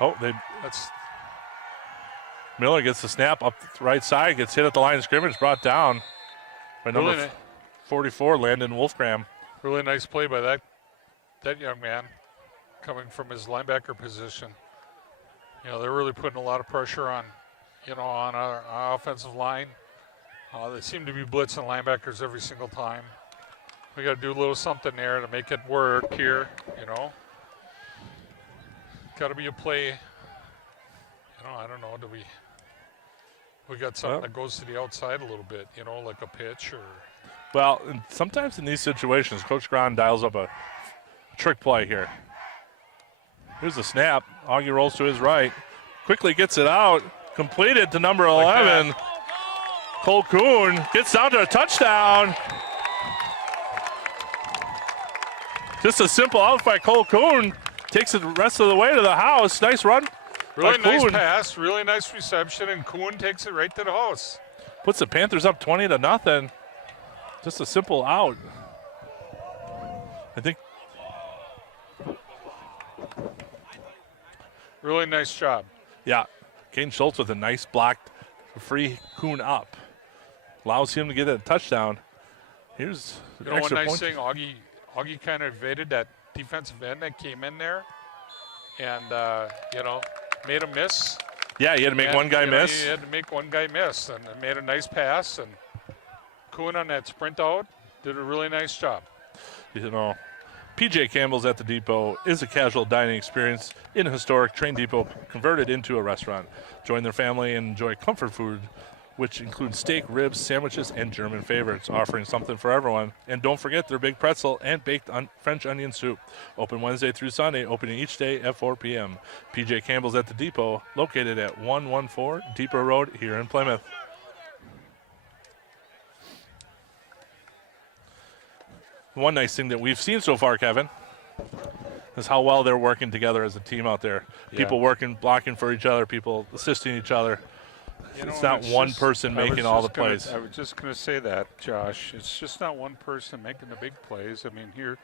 Oh, Miller gets the snap up the right side, gets hit at the line of scrimmage, brought down by number 44, Landon Wolfgram. Really nice play by that young man coming from his linebacker position. They're really putting a lot of pressure on our offensive line. They seem to be blitzing linebackers every single time. We got to do a little something there to make it work here, Got to be a play. I don't know. We got something that goes to the outside a little bit, like a pitch or. Well, sometimes in these situations, Coach Grahn dials up a trick play here. Here's the snap. Augie rolls to his right. Quickly gets it out. Completed to number 11. Like Cole Kuhn gets down to a touchdown. Just a simple out by Cole Kuhn. Takes it the rest of the way to the house. Nice run Really by nice Kuhn. pass, really nice reception, and Kuhn takes it right to the house. Puts the Panthers up 20-0. Just a simple out. I think. Really nice job. Yeah, Kane Schultz with a nice block to free Kuhn up. Allows him to get a touchdown. Here's You know, one nice thing, Augie kind of evaded that defensive end that came in there and, made a miss. Yeah, he had to make one guy miss. He had to make one guy miss and made a nice pass. And Kuhn on that sprint out did a really nice job. You know, PJ Campbell's at the Depot is a casual dining experience in a historic train depot converted into a restaurant. Join their family and enjoy comfort food, which includes steak, ribs, sandwiches, and German favorites, offering something for everyone. And don't forget their big pretzel and baked French onion soup. Open Wednesday through Sunday, opening each day at 4 p.m. PJ Campbell's at the Depot, located at 114 Depot Road here in Plymouth. One nice thing that we've seen so far, Kevin, is how well they're working together as a team out there. Yeah. People working, blocking for each other, people assisting each other. It's not one person making all the plays. I was just going to say that, Josh. It's just not one person making the big plays. I mean, here,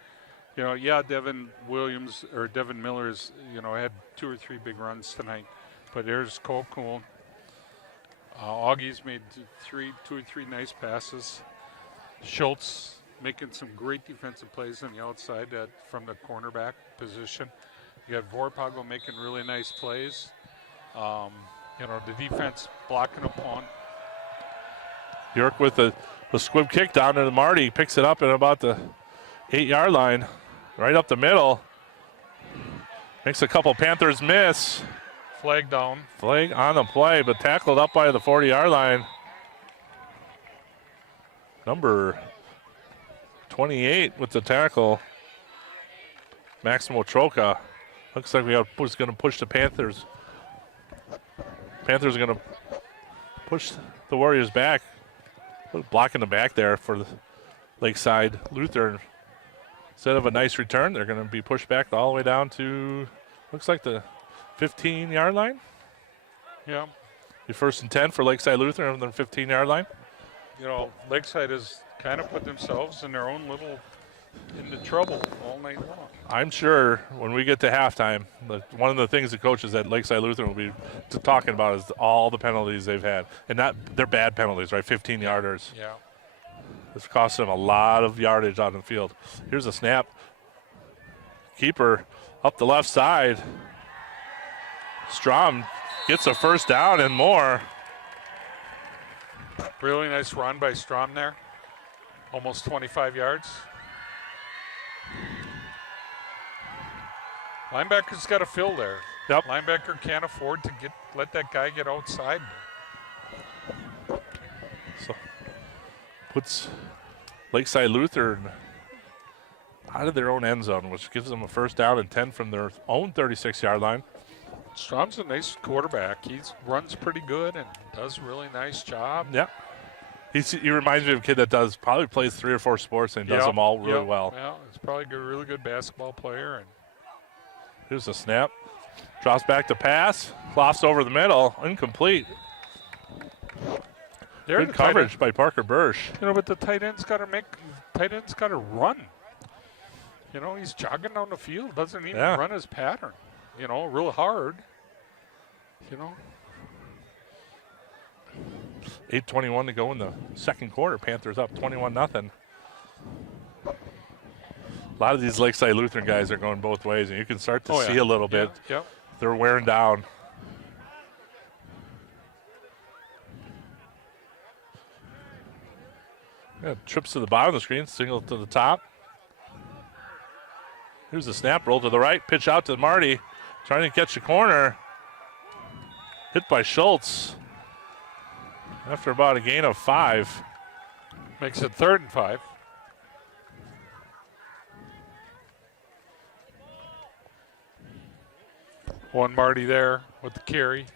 Devin Miller's, had 2 or 3 big runs tonight. But there's Cole Kuhn. Augie's made 2 or 3 nice passes. Schultz making some great defensive plays on the outside from the cornerback position. You got Vorpago making really nice plays. The defense blocking a punt. York with the squib kick down to Marty. Picks it up at about the 8-yard line. Right up the middle. Makes a couple Panthers miss. Flag down. Flag on the play, but tackled up by the 40-yard line. Number 28 with the tackle. Maximo Troca. Looks like was going to push the Panthers. Panthers are going to push the Warriors back. Block in the back there for the Lakeside Lutheran. Instead of a nice return, they're going to be pushed back all the way down to, looks like the 15-yard line. Yeah. Be 1st and 10 for Lakeside Lutheran on the 15-yard line. Lakeside has kind of put themselves in their own little into trouble all night long. I'm sure when we get to halftime, one of the things the coaches at Lakeside Lutheran will be talking about is all the penalties they've had. And they're bad penalties, right? 15-yarders. Yeah. It's cost them a lot of yardage on the field. Here's a snap. Keeper up the left side. Strom gets a first down and more. Really nice run by Strom there. Almost 25 yards. Linebacker's got to fill there. Yep. Linebacker can't afford to let that guy get outside. So puts Lakeside Lutheran out of their own end zone, which gives them a first down and 10 from their own 36-yard line. Strom's a nice quarterback. He runs pretty good and does a really nice job. Yeah. He reminds me of a kid that probably plays 3 or 4 sports and does them all really well. Yeah, he's probably a really good basketball player. And here's a snap. Drops back to pass. Lofts over the middle. Incomplete. Good coverage by Parker Bursch. But the tight end's got to run. He's jogging down the field. Doesn't even run his pattern. Real hard. 8:21 to go in the second quarter. Panthers up 21-0. A lot of these Lakeside Lutheran guys are going both ways, and you can start to see a little bit. Yep. They're wearing down. Yeah, trips to the bottom of the screen, single to the top. Here's the snap, roll to the right, pitch out to Marty, trying to catch the corner. Hit by Schultz after about a gain of 5. Makes it 3rd and 5. One Marty there with the carry.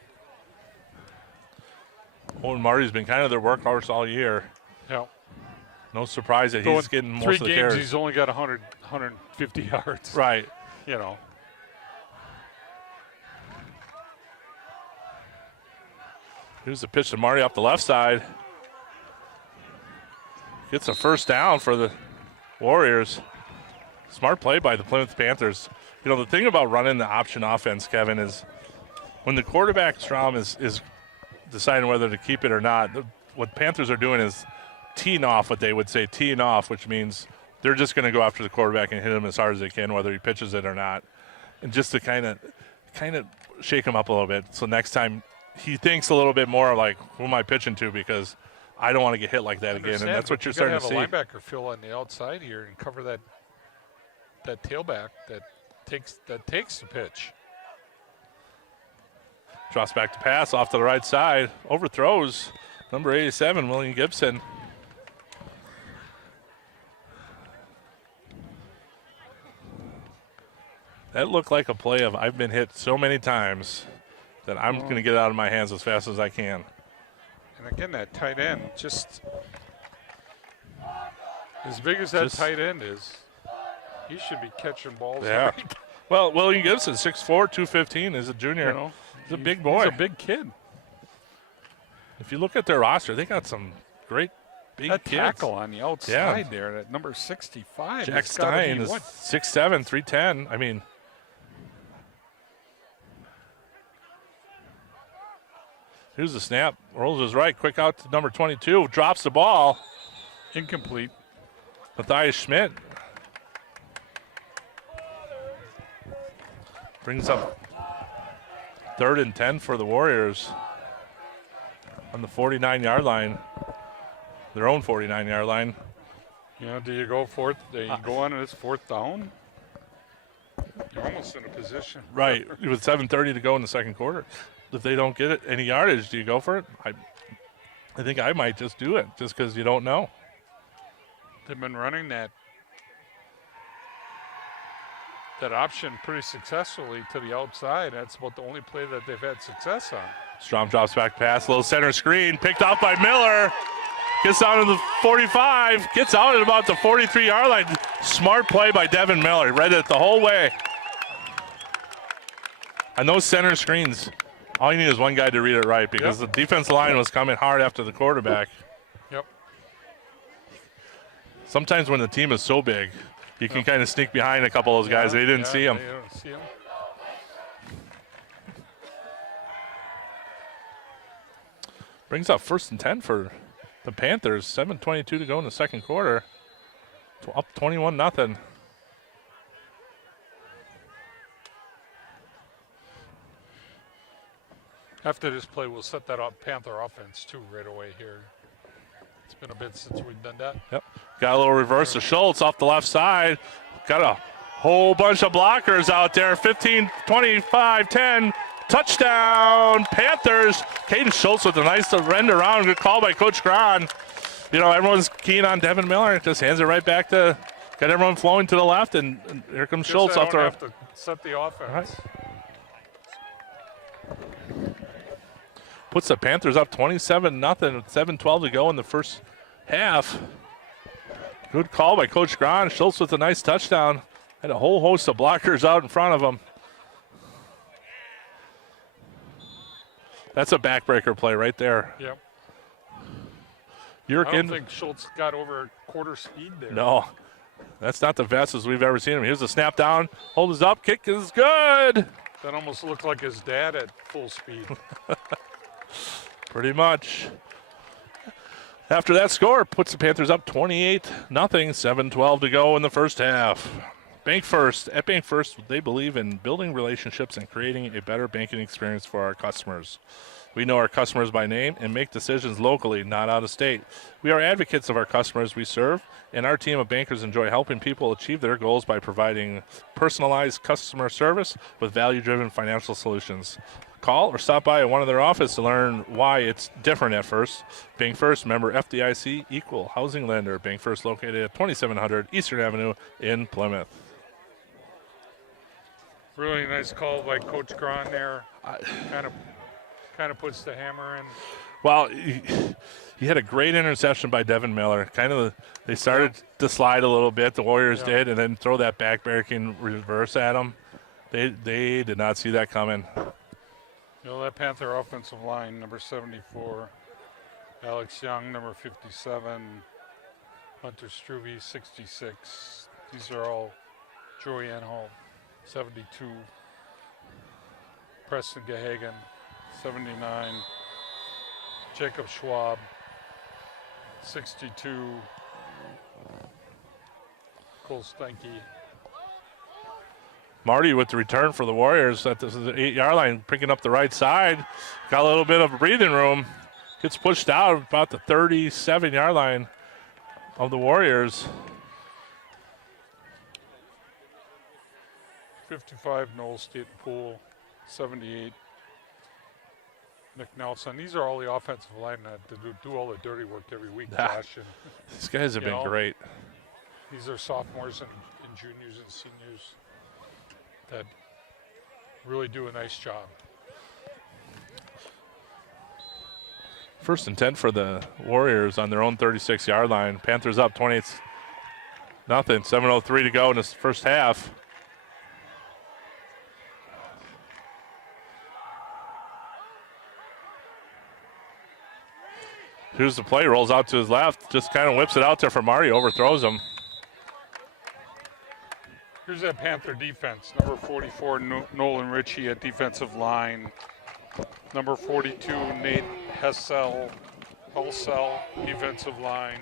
Owen Marty's been kind of their workhorse all year. Yep. No surprise that he's getting most of the 3 carries. games, he's only got 150 yards. Right. Here's the pitch to Marty off the left side. Gets a first down for the Warriors. Smart play by the Plymouth Panthers. You know, the thing about running the option offense, Kevin, is when the quarterback, Strom, is deciding whether to keep it or not, what Panthers are doing is teeing off, what they would say teeing off, which means they're just going to go after the quarterback and hit him as hard as they can, whether he pitches it or not. And just to kind of shake him up a little bit. So next time he thinks a little bit more like, who am I pitching to? Because I don't want to get hit like that again. And that's what you're starting to see. You got to have a linebacker fill on the outside here and cover that tailback that takes the pitch. Drops back to pass off to the right side. Overthrows number 87, William Gibson. That looked like a play of I've been hit so many times that I'm going to get it out of my hands as fast as I can. And again, that tight end, just as big as that tight end is, he should be catching balls. Yeah. Right. Well, William Gibson, 6'4", 215, is a junior. You know, he's a big boy. He's a big kid. If you look at their roster, they got some great big that kids. Tackle on the outside there, that number 65. Jack Stein is 6'7", 310. I mean, here's the snap. Rolls his right. Quick out to number 22. Drops the ball. Incomplete. Matthias Schmidt brings up 3rd and 10 for the Warriors on the 49-yard line, their own 49-yard line. You know, do you go fourth? Do you go on this 4th down? You're almost in a position. Right, with 7:30 to go in the second quarter. If they don't get it any yardage, do you go for it? I think I might just do it, just because you don't know. They've been running that option pretty successfully to the outside. That's about the only play that they've had success on. Strom drops back pass, little center screen, picked off by Miller. Gets down to the 45, gets out at about the 43-yard line. Smart play by Devin Miller. Read it the whole way. On those center screens, all you need is one guy to read it right because the defensive line was coming hard after the quarterback. Yep. Sometimes when the team is so big, you can kind of sneak behind a couple of those guys. They didn't see him. They didn't see him. Brings up 1st and 10 for the Panthers. 7:22 to go in the second quarter. Up 21-0. After this play, we'll set that up Panther offense too right away here. It's been a bit since we've done that. Yep. Got a little reverse to Schultz off the left side. Got a whole bunch of blockers out there. 15, 25, 10. Touchdown, Panthers. Caden Schultz with a nice end around. Good call by Coach Gron. You know, everyone's keen on Devin Miller. Just hands it right back to, got everyone flowing to the left, and here comes Schultz off the right. Have to set the offense. Right. Puts the Panthers up 27-0 with 7:12 to go in the first half. Good call by Coach Gron. Schultz with a nice touchdown. Had a whole host of blockers out in front of him. That's a backbreaker play right there. Yep. I Yerk don't think Schultz got over quarter speed there. No, that's not the fastest we've ever seen him. Here's a snap down. Hold is up. Kick is good. That almost looked like his dad at full speed. Pretty much. After that score, puts the Panthers up 28-0, 7:12 to go in the first half. Bank First. At Bank First, they believe in building relationships and creating a better banking experience for our customers. We know our customers by name and make decisions locally, not out of state. We are advocates of our customers we serve, and our team of bankers enjoy helping people achieve their goals by providing personalized customer service with value-driven financial solutions. Call or stop by at one of their offices to learn why it's different at First. Bank First, member FDIC, equal housing lender. Bank First located at 2700 Eastern Avenue in Plymouth. Really nice call by Coach Gron there. Kind of puts the hammer in. Well, he had a great interception by Devin Miller. They started to slide a little bit, the Warriors did, and then throw that back-breaking reverse at him. They did not see that coming. You know, that Panther offensive line, number 74, Alex Young, number 57, Hunter Struve, 66. These are all Joey Anhalt, 72, Preston Gahagan, 79, Jacob Schwab, 62, Cole Stenke. Marty with the return for the Warriors at the 8-yard line, picking up the right side. Got a little bit of breathing room. Gets pushed out about the 37-yard line of the Warriors. 55, Noel Staten-Pool, 78, Nick Nelson. These are all the offensive linemen that do all the dirty work every week, Josh. And, these guys have been great. These are sophomores and juniors and seniors that really do a nice job. First and 10 for the Warriors on their own 36-yard line. Panthers up 28-0. 7:03 to go in this first half. Here's the play, rolls out to his left, just kind of whips it out there for Marty, overthrows him. Here's that Panther defense. Number 44, Nolan Ritchie at defensive line. Number 42, Nate Helsell, defensive line.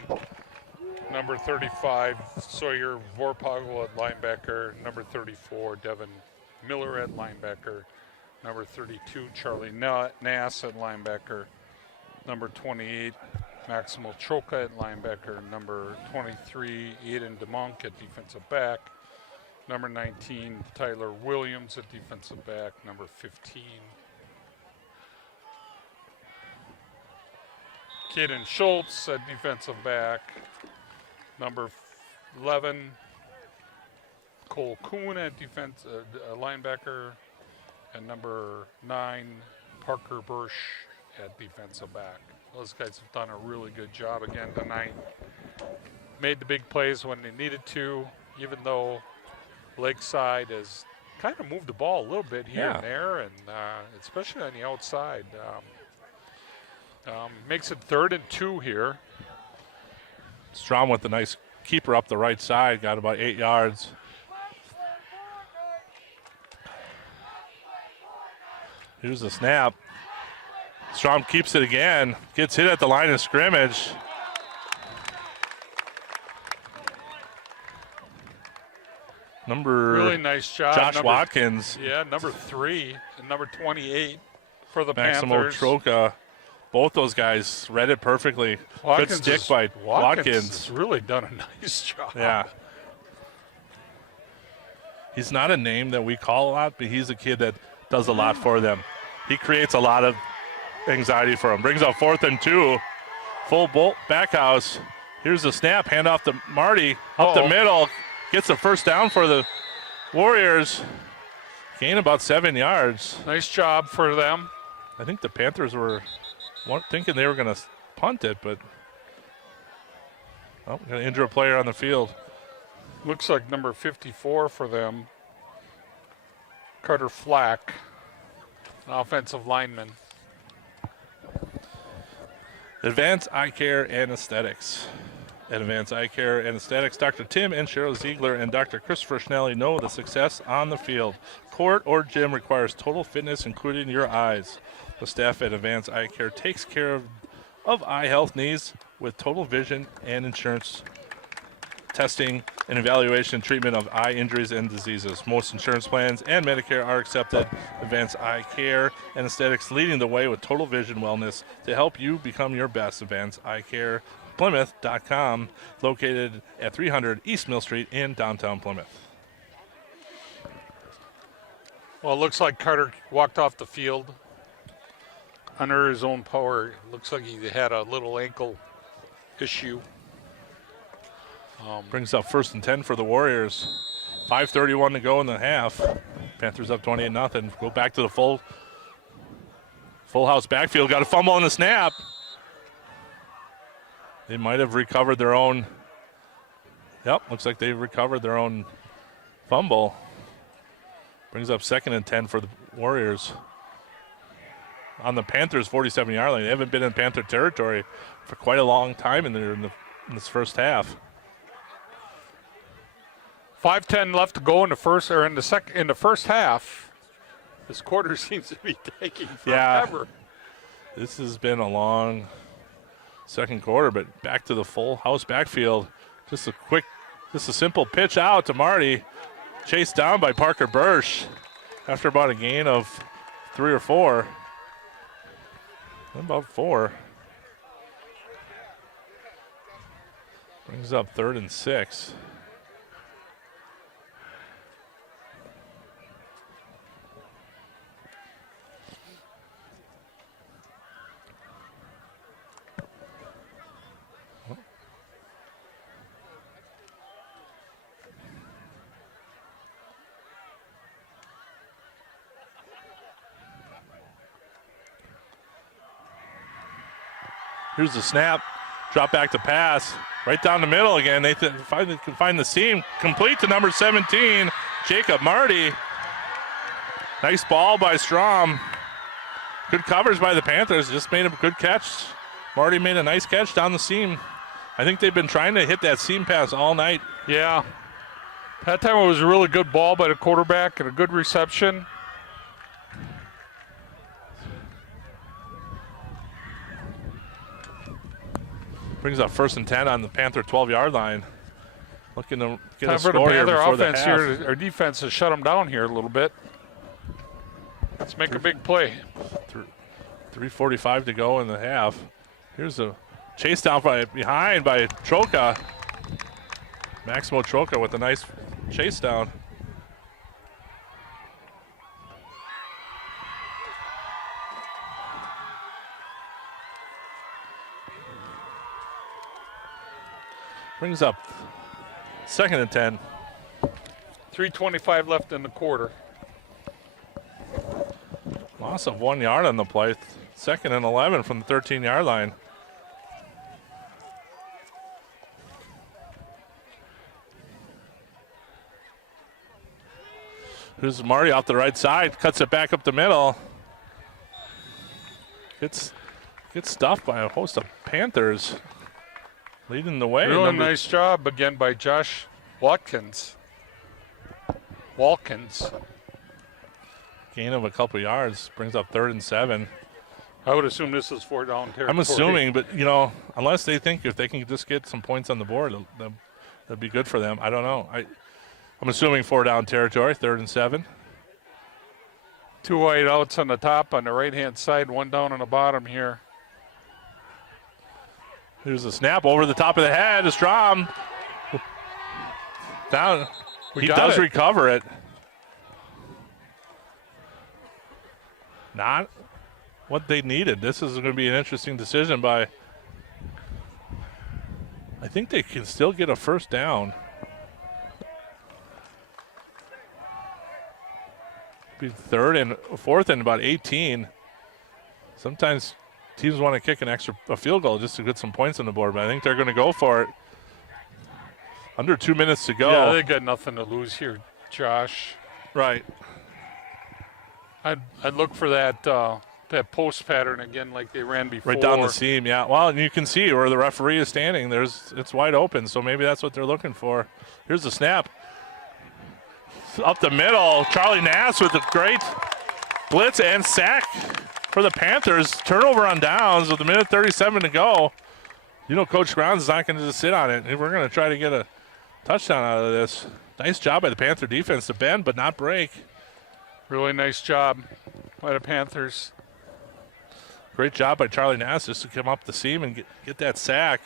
Number 35, Sawyer Vorpagel at linebacker. Number 34, Devin Miller at linebacker. Number 32, Charlie Nass at linebacker. Number 28, Maximal Choka at linebacker. Number 23, Aiden DeMonk at defensive back. Number 19, Tyler Williams at defensive back. Number 15, Caden Schultz at defensive back. Number 11, Cole Kuhn at linebacker. And number 9, Parker Bursch at defensive back. Those guys have done a really good job again tonight. Made the big plays when they needed to, even though Lakeside has kind of moved the ball a little bit here and there, and especially on the outside. Makes it 3rd and 2 here. Strom with a nice keeper up the right side, got about 8 yards. Here's the snap. Strom keeps it again, gets hit at the line of scrimmage. Really nice job. Josh Watkins. Yeah, number 3 and number 28 for the Maximo Panthers. Troca. Both those guys read it perfectly. Good stick by Watkins. Has really done a nice job. Yeah. He's not a name that we call a lot, but he's a kid that does a lot for them. He creates a lot of anxiety for him. Brings up 4th and 2. Full bolt back house. Here's the snap. Hand off to Marty. Up the middle. Gets the first down for the Warriors. Gain about 7 yards. Nice job for them. I think the Panthers were thinking they were going to punt it, but going to injure a player on the field. Looks like number 54 for them, Carter Flack, an offensive lineman. Advanced Eye Care and Aesthetics. At Advanced Eye Care and Aesthetics, Dr. Tim and Cheryl Ziegler and Dr. Christopher Schnelly know the success on the field, court, or gym requires total fitness, including your eyes. The staff at Advanced Eye Care takes care of eye health needs with total vision and insurance testing and evaluation and treatment of eye injuries and diseases. Most insurance plans and Medicare are accepted. Advanced Eye Care and Aesthetics leading the way with total vision wellness to help you become your best. Advanced Eye Care. Plymouth.com, located at 300 East Mill Street in downtown Plymouth. Well, it looks like Carter walked off the field under his own power. Looks like he had a little ankle issue. Brings up 1st and 10 for the Warriors. 5:31 to go in the half. Panthers up 28-0. Go back to the full house backfield. Got a fumble on the snap. They might have recovered their own. Yep, looks like they've recovered their own fumble. Brings up 2nd and 10 for the Warriors. on the Panthers' 47-yard line. They haven't been in Panther territory for quite a long time in this first half. 5:10 left to go in the first half. This quarter seems to be taking forever. Yeah, this has been a long second quarter, but back to the full house backfield. Just a simple pitch out to Marty, chased down by Parker Bursch after about a gain of 3 or 4. About 4. Brings up 3rd and 6. Here's the snap, drop back to pass, right down the middle again. They can find the seam, complete to number 17, Jacob Marty. Nice ball by Strom. Good coverage by the Panthers, just made a good catch. Marty made a nice catch down the seam. I think they've been trying to hit that seam pass all night. Yeah. That time it was a really good ball by the quarterback and a good reception. Brings up 1st and 10 on the Panther 12-yard line. Looking to get time a for the score here Panther before offense the half. here. Our defense has shut them down here a little bit. Let's make a big play. 3:45 to go in the half. Here's a chase down behind by Troca. Maximo Troca with a nice chase down. Brings up 2nd and 10. 3:25 left in the quarter. Loss of 1 yard on the play. 2nd and 11 from the 13-yard line. Here's Marty off the right side, cuts it back up the middle. Gets stuffed by a host of Panthers. Leading the way. Really nice job again by Josh Watkins. Gain of a couple yards. Brings up 3rd and 7. I would assume this is 4 down territory. I'm assuming, but, unless they think if they can just get some points on the board, that'd be good for them. I don't know. I'm assuming 4 down territory, 3rd and 7. 2 wide outs on the top on the right-hand side, 1 down on the bottom here. Here's a snap over the top of the head. Strom down. He does recover it. Not what they needed. This is going to be an interesting decision by. I think they can still get a 1st down. Be 3rd and 4th and about 18. Sometimes teams want to kick a field goal just to get some points on the board, but I think they're going to go for it. Under 2 minutes to go. Yeah, they got nothing to lose here, Josh. Right. I'd look for that post pattern again like they ran before. Right down the seam, yeah. Well, and you can see where the referee is standing. It's wide open, so maybe that's what they're looking for. Here's the snap. Up the middle, Charlie Nass with a great blitz and sack for the Panthers. Turnover on downs with 1:37 to go. Coach Grounds is not going to just sit on it. We're going to try to get a touchdown out of this. Nice job by the Panther defense to bend but not break. Really nice job by the Panthers. Great job by Charlie Nass just to come up the seam and get that sack.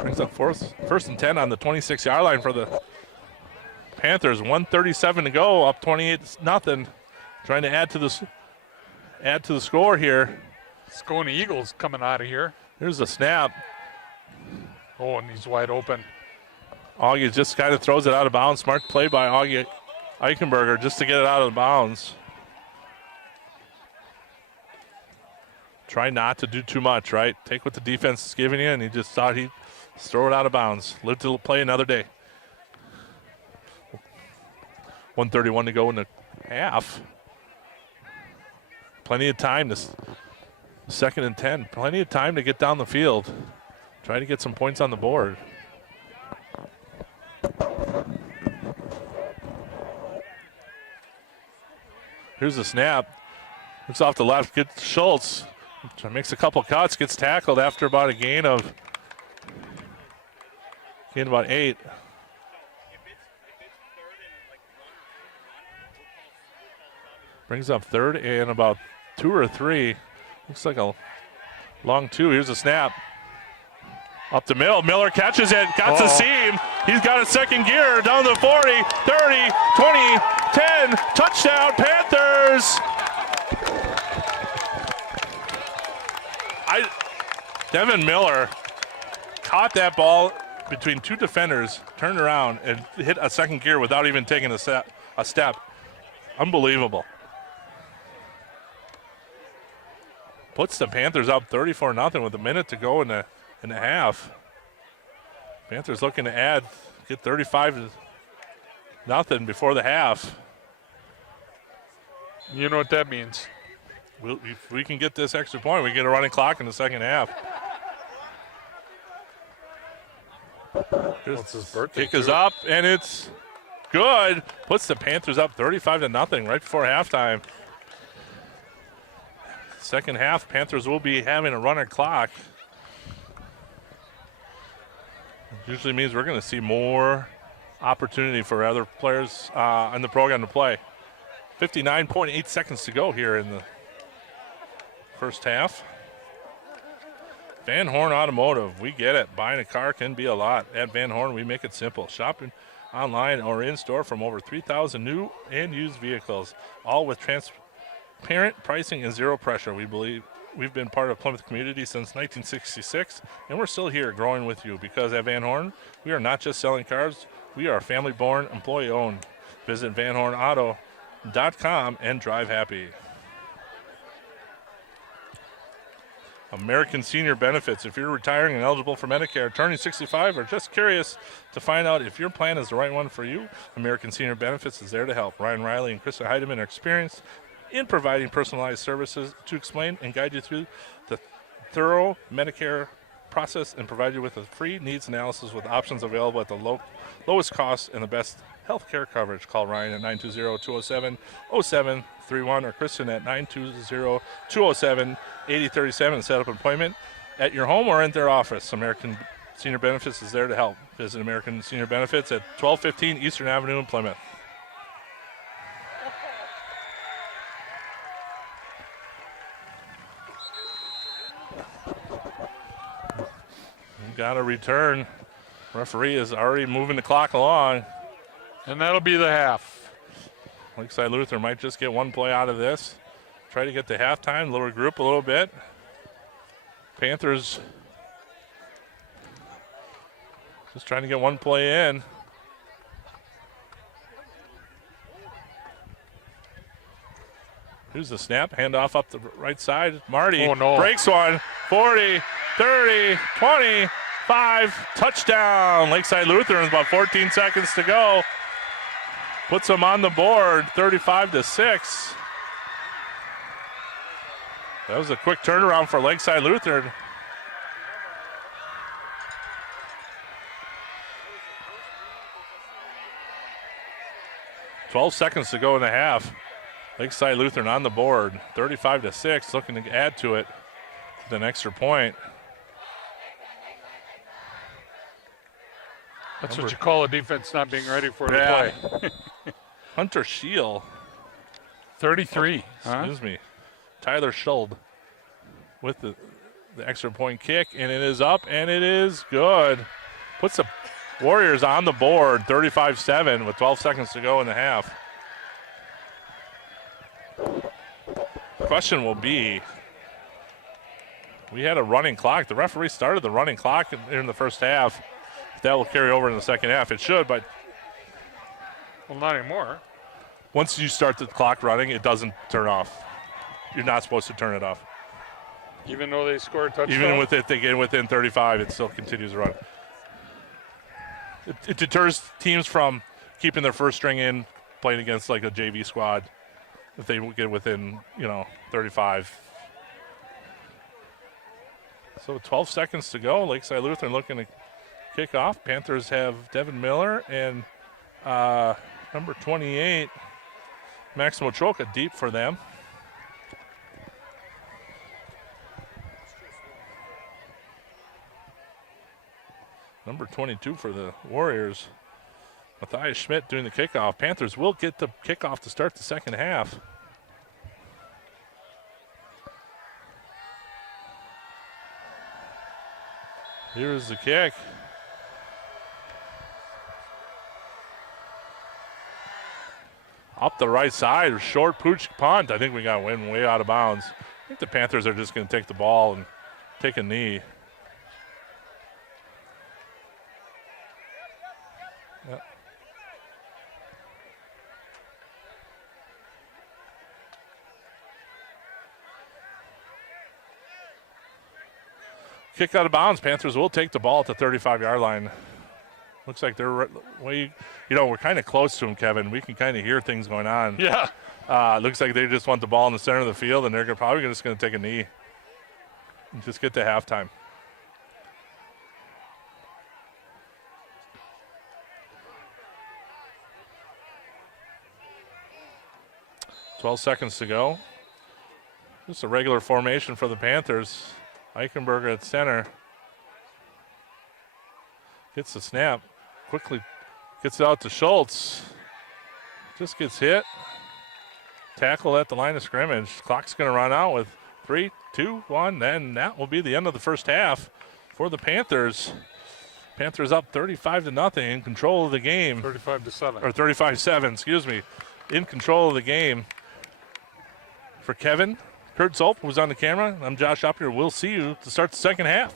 Brings up 1st and 10 on the 26-yard line for the Panthers. 1:37 to go, up 28-0. Trying to add to the score here. It's going to Eagles coming out of here. Here's the snap. Oh, and he's wide open. Augie just kind of throws it out of bounds. Smart play by Augie Eichenberger just to get it out of bounds. Try not to do too much, right? Take what the defense is giving you, and he just thought he'd throw it out of bounds. Live to play another day. 1:31 to go in the half. Plenty of time. This 2nd and 10. Plenty of time to get down the field. Try to get some points on the board. Here's the snap. Looks off the left. Gets Schultz. Makes a couple cuts. Gets tackled after about a gain of about 8. Brings up 3rd and about 2 or 3. Looks like a long 2. Here's a snap. Up the middle. Miller catches it. Got the seam. He's got a 2nd gear. Down the 40, 30, 20, 10. Touchdown, Panthers. Devin Miller caught that ball between 2 defenders, turned around, and hit a 2nd gear without even taking a step. Unbelievable. Puts the Panthers up 34-0 with a minute to go in the half. Panthers looking to get 35-0 before the half. You know what that means. If we can get this extra point, we get a running clock in the 2nd half. What's his birthday? Kick is up, and it's good. Puts the Panthers up 35-0 right before halftime. 2nd half, Panthers will be having a running clock. Usually means we're going to see more opportunity for other players in the program to play. 59.8 seconds to go here in the first half. Van Horn Automotive, we get it. Buying a car can be a lot. At Van Horn, we make it simple. Shopping online or in-store from over 3,000 new and used vehicles, all with transparent pricing and zero pressure. We believe we've been part of Plymouth community since 1966, and we're still here growing with you because at Van Horn, we are not just selling cars. We are family-born, employee-owned. Visit vanhornauto.com and drive happy. American Senior Benefits. If you're retiring and eligible for Medicare, turning 65, or just curious to find out if your plan is the right one for you, American Senior Benefits is there to help. Ryan Riley and Krista Heidemann are experienced in providing personalized services to explain and guide you through the thorough Medicare process and provide you with a free needs analysis with options available at the lowest cost and the best health care coverage. Call Ryan at 920-207-0731 or Kristen at 920-207-8037 and set up an appointment at your home or in their office. American Senior Benefits is there to help. Visit American Senior Benefits at 1215 Eastern Avenue in Plymouth. Got a return. Referee is already moving the clock along. And that'll be the half. Lakeside Lutheran might just get one play out of this. Try to get to halftime, lower group a little bit. Panthers just trying to get one play in. Here's the snap, handoff up the right side. Marty breaks one. 40, 30, 20. 5, touchdown. Lakeside Lutheran, about 14 seconds to go. Puts them on the board, 35-6. That was a quick turnaround for Lakeside Lutheran. "12 seconds to go in the half. Lakeside Lutheran on the board, 35-6, looking to add to it with an extra point. That's what you call a defense not being ready for the play. Hunter Scheel. 33. Excuse me. Tyler Schuld with the extra point kick, and it is up, and it is good. Puts the Warriors on the board, 35-7 with 12 seconds to go in the half. Question will be, we had a running clock. The referee started the running clock in the first half. That will carry over in the second half. It should, but well, not anymore. Once you start the clock running, it doesn't turn off. You're not supposed to turn it off. Even though they score a touchdown? Even with it, they get within 35, it still continues to run. It deters teams from keeping their first string in, playing against like a JV squad if they get within, 35. So 12 seconds to go. Lakeside Lutheran looking to kick off. Panthers have Devin Miller and number 28, Maximo Troca, deep for them. Number 22 for the Warriors, Matthias Schmidt doing the kickoff. Panthers will get the kickoff to start the second half. Here's the kick. Up the right side, short pooch punt. I think we got wind way out of bounds. I think the Panthers are just going to take the ball and take a knee. Yep. Kick out of bounds. Panthers will take the ball at the 35-yard line. Looks like they're way, we're kind of close to them, Kevin. We can kind of hear things going on. Yeah. Looks like they just want the ball in the center of the field, and they're probably just going to take a knee and just get to halftime. $12 seconds to go. Just a regular formation for the Panthers. Eichenberger at center. Gets the snap. Quickly gets it out to Schultz. Just gets hit. Tackle at the line of scrimmage. Clock's going to run out with 3, 2, 1. Then that will be the end of the first half for the Panthers. Panthers up 35-0, in control of the game. 35-7. Or 35-7, excuse me. In control of the game. For Kevin, Kurt Zolp, who's on the camera, I'm Josh Uppier. We'll see you to start the second half.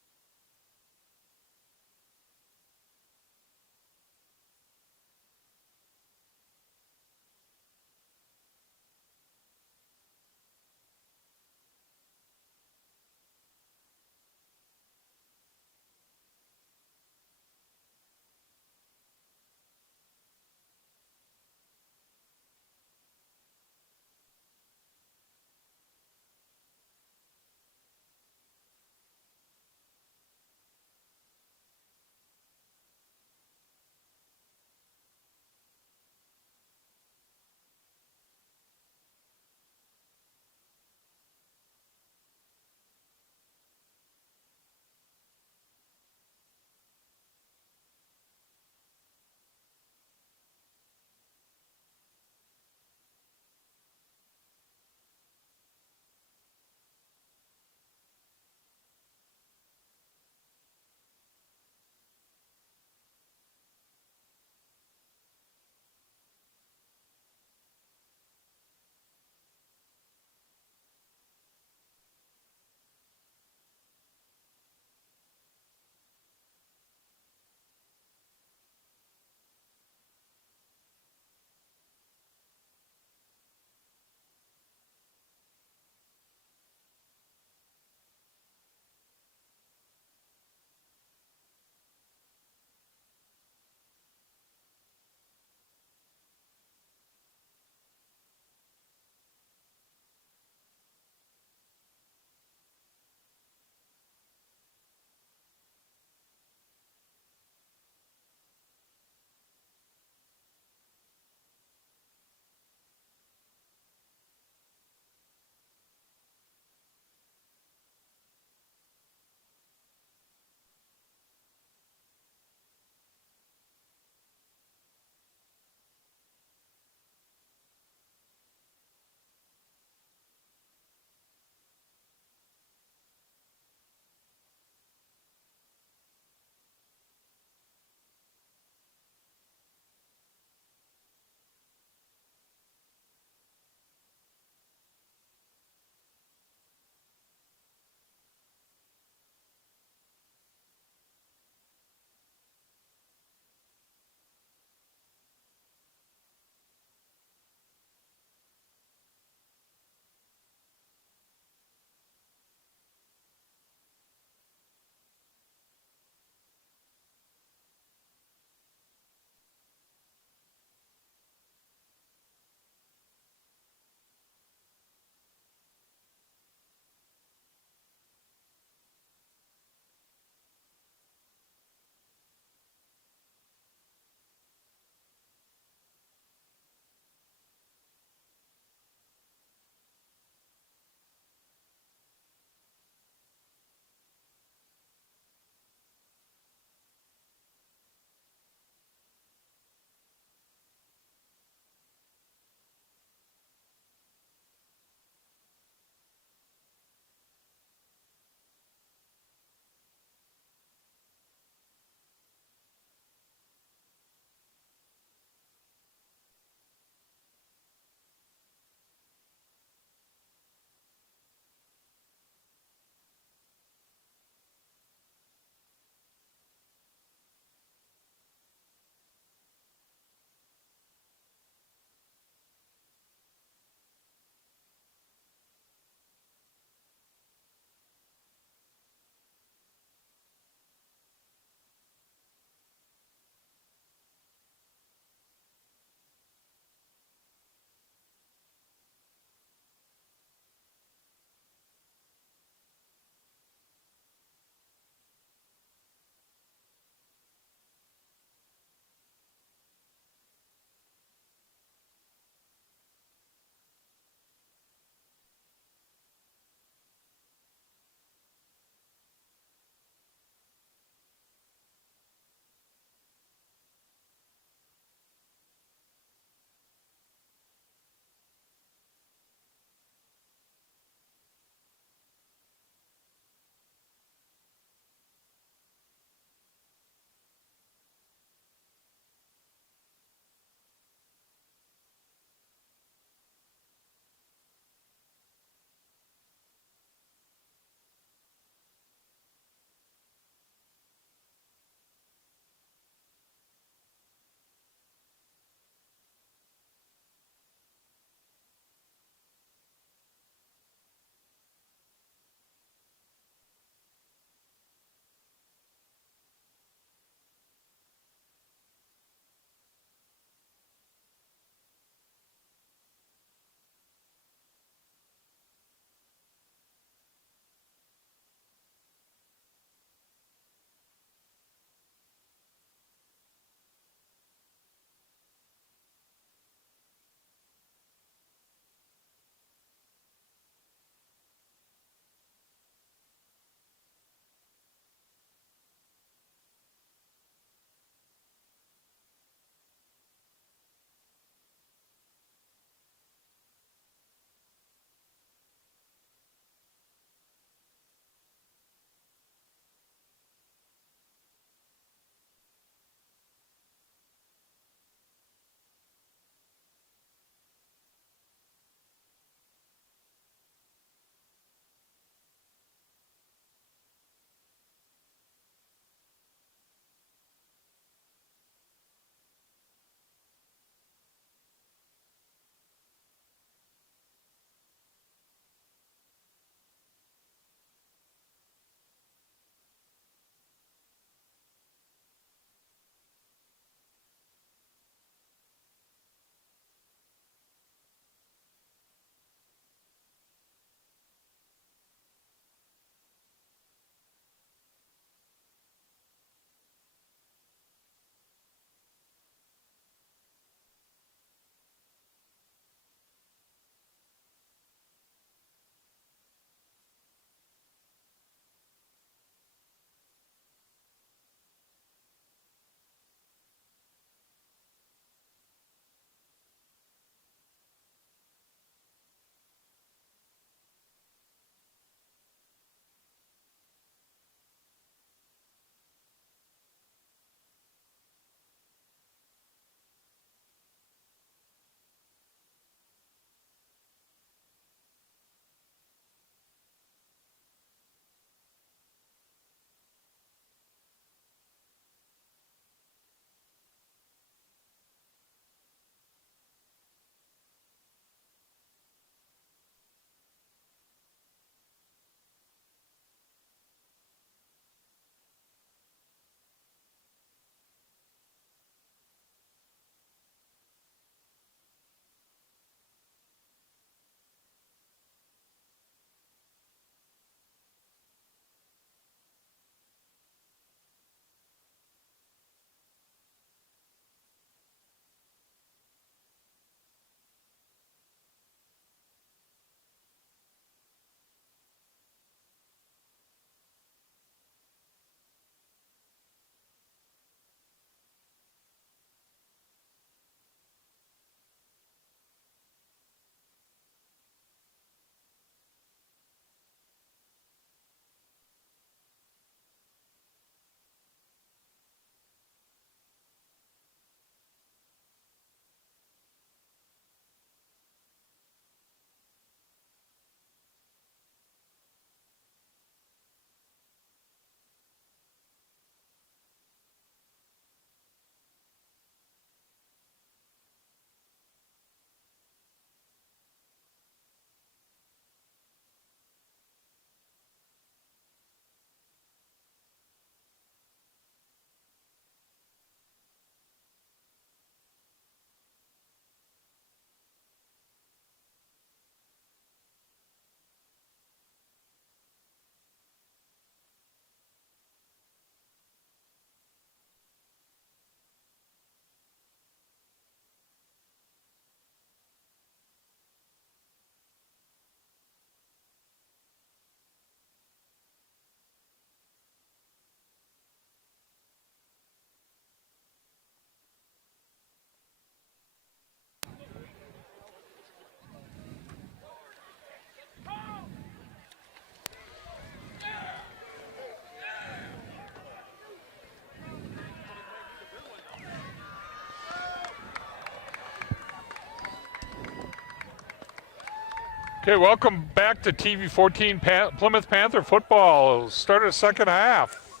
Okay, welcome back to TV 14 Plymouth Panther football. Start of second half.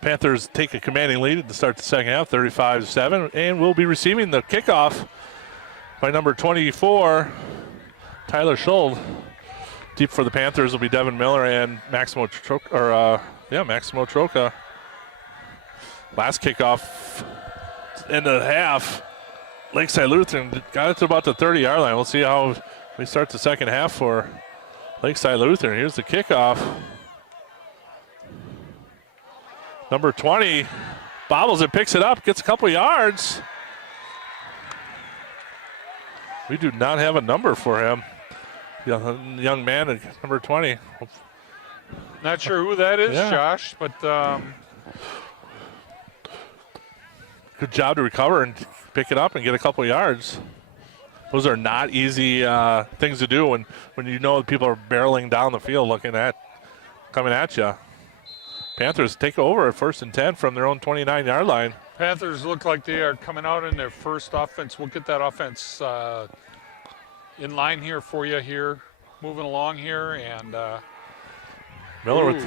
Panthers take a commanding lead to start the second half, 35-7, and will be receiving the kickoff by number 24, Tyler Schuld. Deep for the Panthers will be Devin Miller and Maximo Troca. Last kickoff in the half, Lakeside Lutheran got it to about the 30-yard line. We'll see how we start the second half for Lakeside Lutheran. Here's the kickoff. Number 20 bobbles it, picks it up, gets a couple yards. We do not have a number for him. Young man at number 20. Not sure who that is, Yeah. Josh, but good job to recover and pick it up and get a couple yards. Those are not easy things to do when you know people are barreling down the field coming at you. Panthers take over at 1st and 10 from their own 29-yard line. Panthers look like they are coming out in their first offense. We'll get that offense in line here for you here, moving along here, and Miller with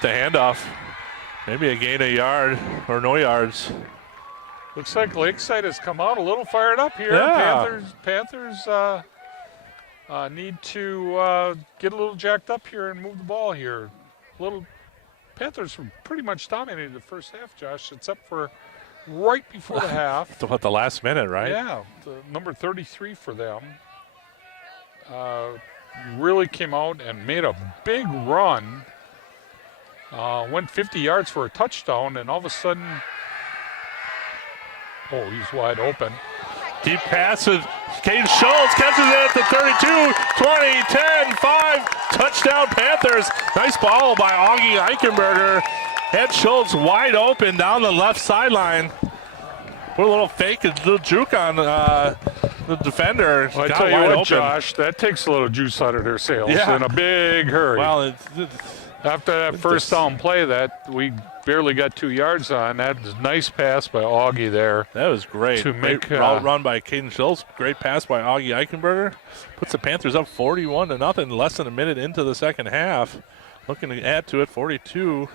the handoff. Maybe a gain of yard or no yards. looks like Lakeside has come out a little fired up here. Yeah. Panthers need to get a little jacked up here and move the ball here. Panthers were pretty much dominated the first half, Josh, except for right before the half. About the last minute, right? Yeah, the number 33 for them really came out and made a big run. Went 50 yards for a touchdown, and all of a sudden, he's wide open. Deep pass with Caden Schultz, catches it at the 32, 20, 10, 5, touchdown Panthers. Nice ball by Augie Eichenberger. Had Schultz wide open down the left sideline. Put a little fake, a little juke on the defender. Well, I Got tell you wide what, open. Josh, that takes a little juice out of their sails in a big hurry. Well, After that first down play that we barely got 2 yards on, that was a nice pass by Augie there. that was great. To make, Great route run by Caden Schultz. Great pass by Augie Eichenberger. Puts the Panthers up 41-0, less than a minute into the second half. Looking to add to it, 42.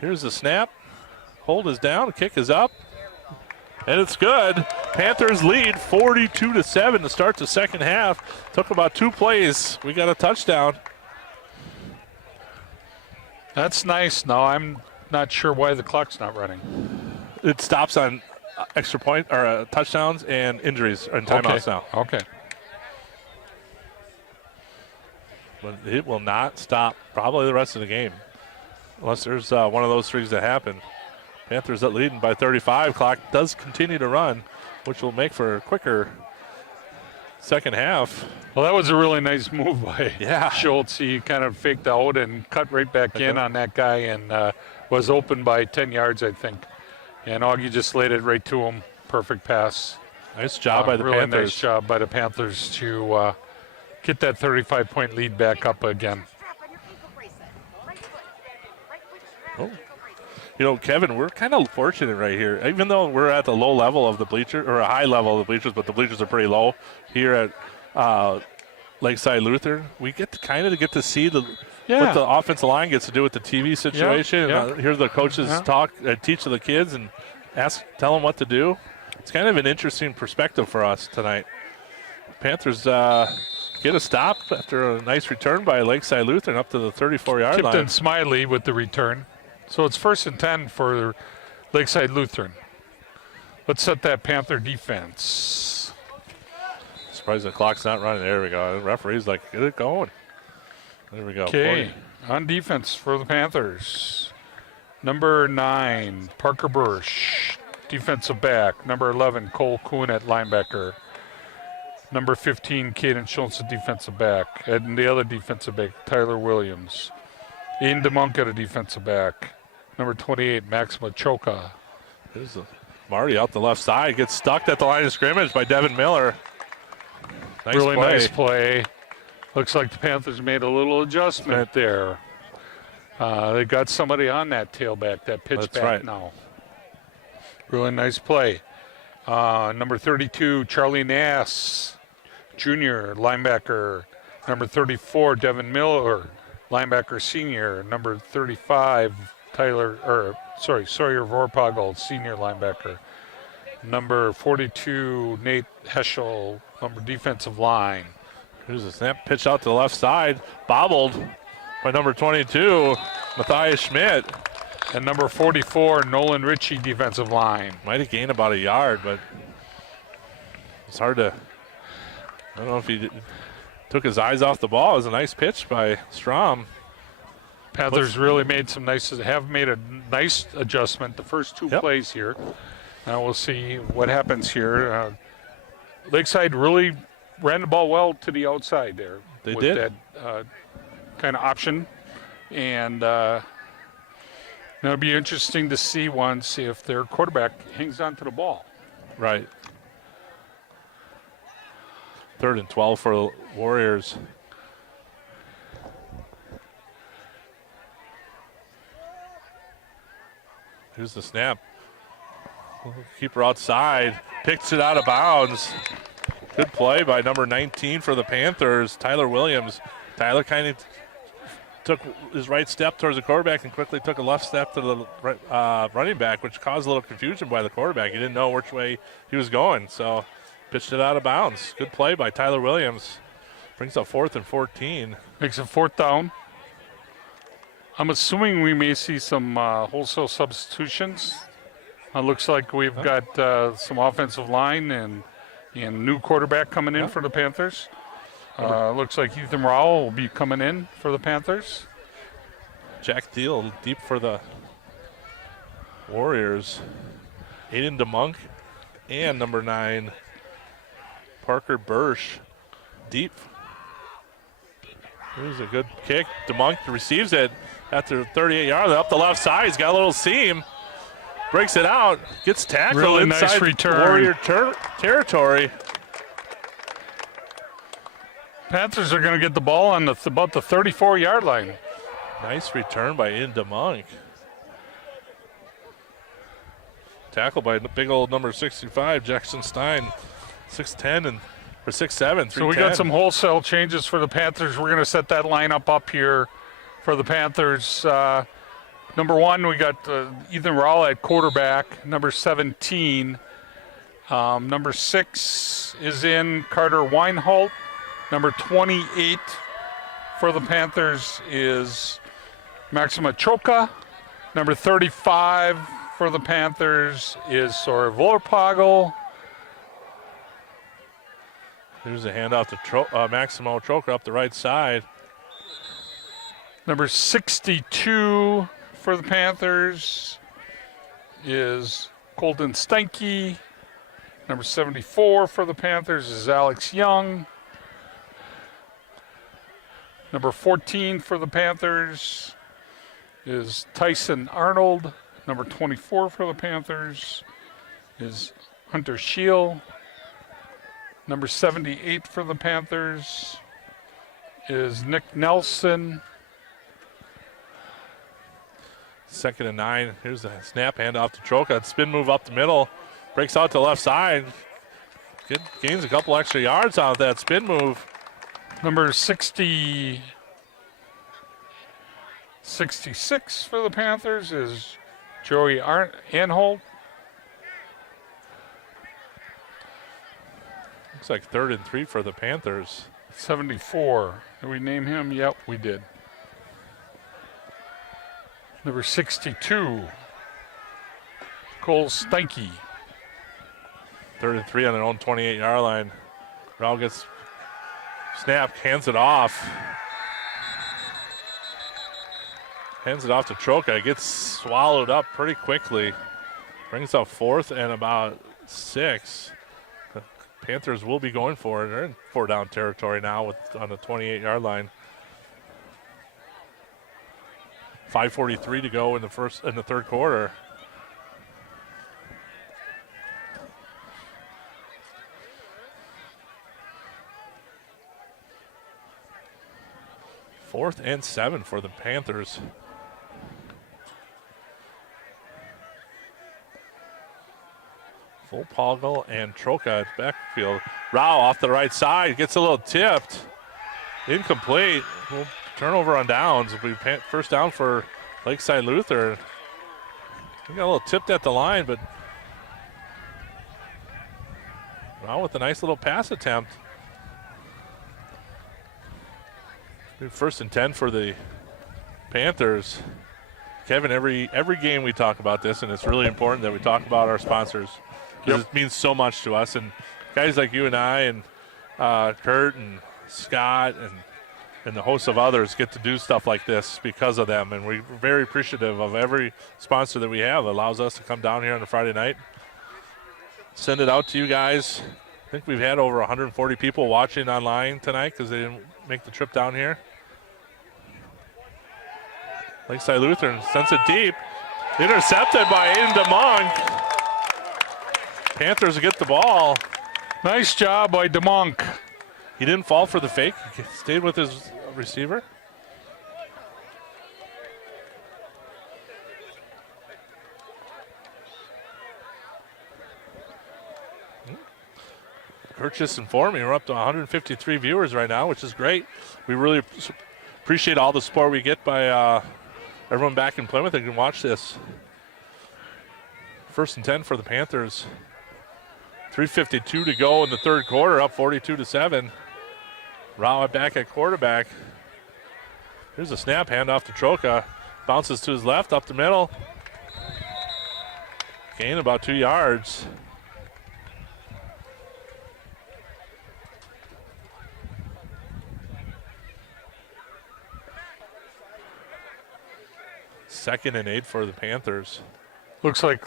Here's the snap. Hold is down, kick is up. And it's good. Panthers lead 42-7 to start the second half. Took about 2 plays. We got a touchdown. That's nice. Now I'm not sure why the clock's not running. It stops on extra point or touchdowns and injuries and timeouts now. Okay. But it will not stop probably the rest of the game unless there's one of those things that happen. Panthers that leading by 35. Clock does continue to run, which will make for a quicker second half. Well, that was a really nice move by Yeah. Schultz. He kind of faked out and cut right back in on that guy and was open by 10 yards, I think. And Augie just laid it right to him. Perfect pass. Nice job by the really Panthers. Nice job by the Panthers to get that 35-point lead back up again. Oh. You know, Kevin, we're kind of fortunate right here. Even though we're at the low level of the bleacher, or a high level of the bleachers, but the bleachers are pretty low here at Lakeside Lutheran, we get to see what the offensive line gets to do with the TV situation. Yeah. And hear the coaches talk, teach to the kids, and tell them what to do. It's kind of an interesting perspective for us tonight. Panthers get a stop after a nice return by Lakeside Lutheran up to the 34-yard line. Tipton Smiley with the return. So it's 1st and 10 for Lakeside Lutheran. Let's set that Panther defense. Surprised the clock's not running. There we go. The referee's like, get it going. There we go. Okay, on defense for the Panthers. Number 9, Parker Bursch, defensive back. Number 11, Cole Kuhn at linebacker. Number 15, Caden Schultz at defensive back. And the other defensive back, Tyler Williams. Ian DeMonk at a defensive back. Number 28, Maxima Choka. There's Marty out the left side. Gets stuck at the line of scrimmage by Devin Miller. Nice play. Looks like the Panthers made a little adjustment there. They got somebody on that tailback, that pitch back now. Really nice play. Number 32, Charlie Nass, junior linebacker. Number 34, Devin Miller, linebacker senior. Number 35, Sawyer Vorpagel, senior linebacker. Number 42, Nate Heschel, number defensive line. Here's a snap pitch out to the left side, bobbled by number 22, Matthias Schmidt. And number 44, Nolan Ritchie, defensive line. Might have gained about a yard, but it's hard to, I don't know if he took his eyes off the ball. It was a nice pitch by Strom. Panthers really made a nice adjustment the first two plays here. Now we'll see what happens here. Lakeside really ran the ball well to the outside there. They with did. That kind of option. And it'll be interesting to see once if their quarterback hangs on to the ball. Right. 3rd and 12 for the Warriors. Here's the snap. Keeper outside, picks it out of bounds. Good play by number 19 for the Panthers, Tyler Williams. Tyler kind of took his right step towards the quarterback and quickly took a left step to the running back, which caused a little confusion by the quarterback. He didn't know which way he was going, so pitched it out of bounds. Good play by Tyler Williams. Brings up 4th and 14. Makes it 4th down. I'm assuming we may see some wholesale substitutions. Looks like we've got some offensive line and new quarterback coming in for the Panthers. Looks like Ethan Rowell will be coming in for the Panthers. Jack Thiel deep for the Warriors. Aiden DeMonk and number 9, Parker Bursch deep. Here's a good kick. DeMonk receives it at the 38-yard line. Up the left side, he's got a little seam. Breaks it out, gets tackled really inside nice return. Warrior territory. Panthers are going to get the ball on about the 34-yard line. Nice return by Aiden DeMonk. Tackled by the big old number 65, Jackson Stein, 6'10" or 6'7", 310. So we got some wholesale changes for the Panthers. We're going to set that lineup up here for the Panthers. Number 1, we got Ethan Rowell at quarterback. Number 17. Number 6 is in Carter Weinholt. Number 28 for the Panthers is Maxima Choka. Number 35 for the Panthers is Sawyer Vorpagel. Here's a handoff to Maximo Choker up the right side. Number 62 for the Panthers is Colton Steinke. Number 74 for the Panthers is Alex Young. Number 14 for the Panthers is Tyson Arnold. Number 24 for the Panthers is Hunter Scheel. Number 78 for the Panthers is Nick Nelson. 2nd and 9. Here's the snap, handoff to Troca. Spin move up the middle. Breaks out to the left side. Gains a couple extra yards out of that spin move. Number 66 for the Panthers is Joey Anholt. Looks like 3rd and 3 for the Panthers. 74. Did we name him? Yep, we did. Number 62, Cole Steinke. 3rd and 3 on their own 28-yard line. Rowell gets snap, hands it off. Hands it off to Troca. It gets swallowed up pretty quickly. Brings up 4th and about 6. The Panthers will be going for it. They're in 4-down territory now on the 28-yard line. 5:43 to go in the 3rd quarter. Fourth and 7 for the Panthers. Vorpagel and Troca at backfield. Rao off the right side, gets a little tipped. incomplete. We'll turnover on downs. It'll be first down for Lakeside Lutheran. We got a little tipped at the line, but Brown with a nice little pass attempt. First and 10 for the Panthers. Kevin, every game we talk about this, and it's really important that we talk about our sponsors because it means so much to us. And guys like you and I and Kurt and Scott and the hosts of others get to do stuff like this because of them. And we're very appreciative of every sponsor that we have. It allows us to come down here on a Friday night, send it out to you guys. I think we've had over 140 people watching online tonight because they didn't make the trip down here. Lakeside Lutheran sends it deep. Intercepted by Aiden DeMonk. Panthers get the ball. Nice job by DeMonk. He didn't fall for the fake. He stayed with his receiver. Kurt just informed me we're up to 153 viewers right now, which is great. We really appreciate all the support we get by everyone back in Plymouth that can watch this. First and 10 for the Panthers. 3:52 to go in the third quarter, up 42-7. Rao back at quarterback. Here's a snap, handoff to Troca. Bounces to his left, up the middle. Gain about 2 yards. Second and 8 for the Panthers. Looks like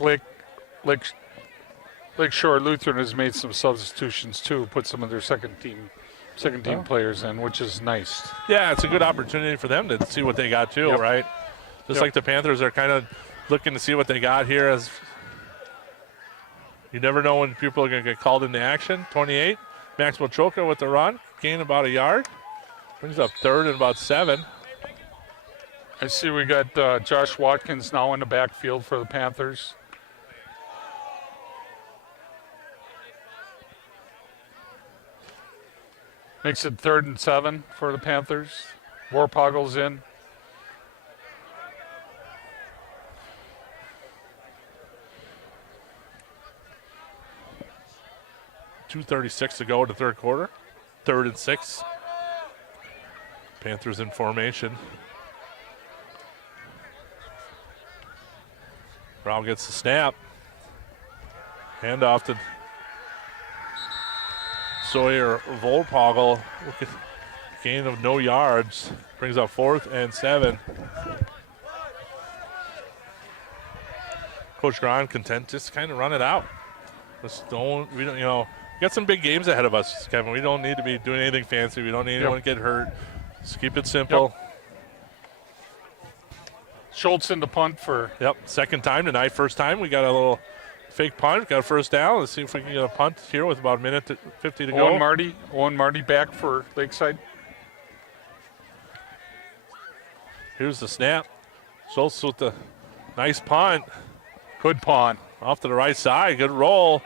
Lakeshore Lutheran has made some substitutions too, put some of their second team players in, which is nice. Yeah, it's a good opportunity for them to see what they got too, right? Just like the Panthers are kind of looking to see what they got here. As you never know when people are going to get called into action. 28, Maxwell Troca with the run, gain about a yard. Brings up third and about 7. I see we got Josh Watkins now in the backfield for the Panthers. Makes it 3rd and 7 for the Panthers. Warpoggle's in. .236 to go in the third quarter. 3rd and 6. Panthers in formation. Brown gets the snap. Handoff to Sawyer Volpoggle. Gain of no yards. Brings up 4th and 7. Coach Grahn content just kind of run it out. We don't, got some big games ahead of us, Kevin. We don't need to be doing anything fancy. We don't need anyone to get hurt. Just keep it simple. Schultz in the punt for. Second time tonight. First time we got a little fake punt. Got a first down. Let's see if we can get a punt here with about a minute 50 to go. Owen Marty back for Lakeside. Here's the snap. Schultz with the nice punt. Good punt. Off to the right side. Good roll.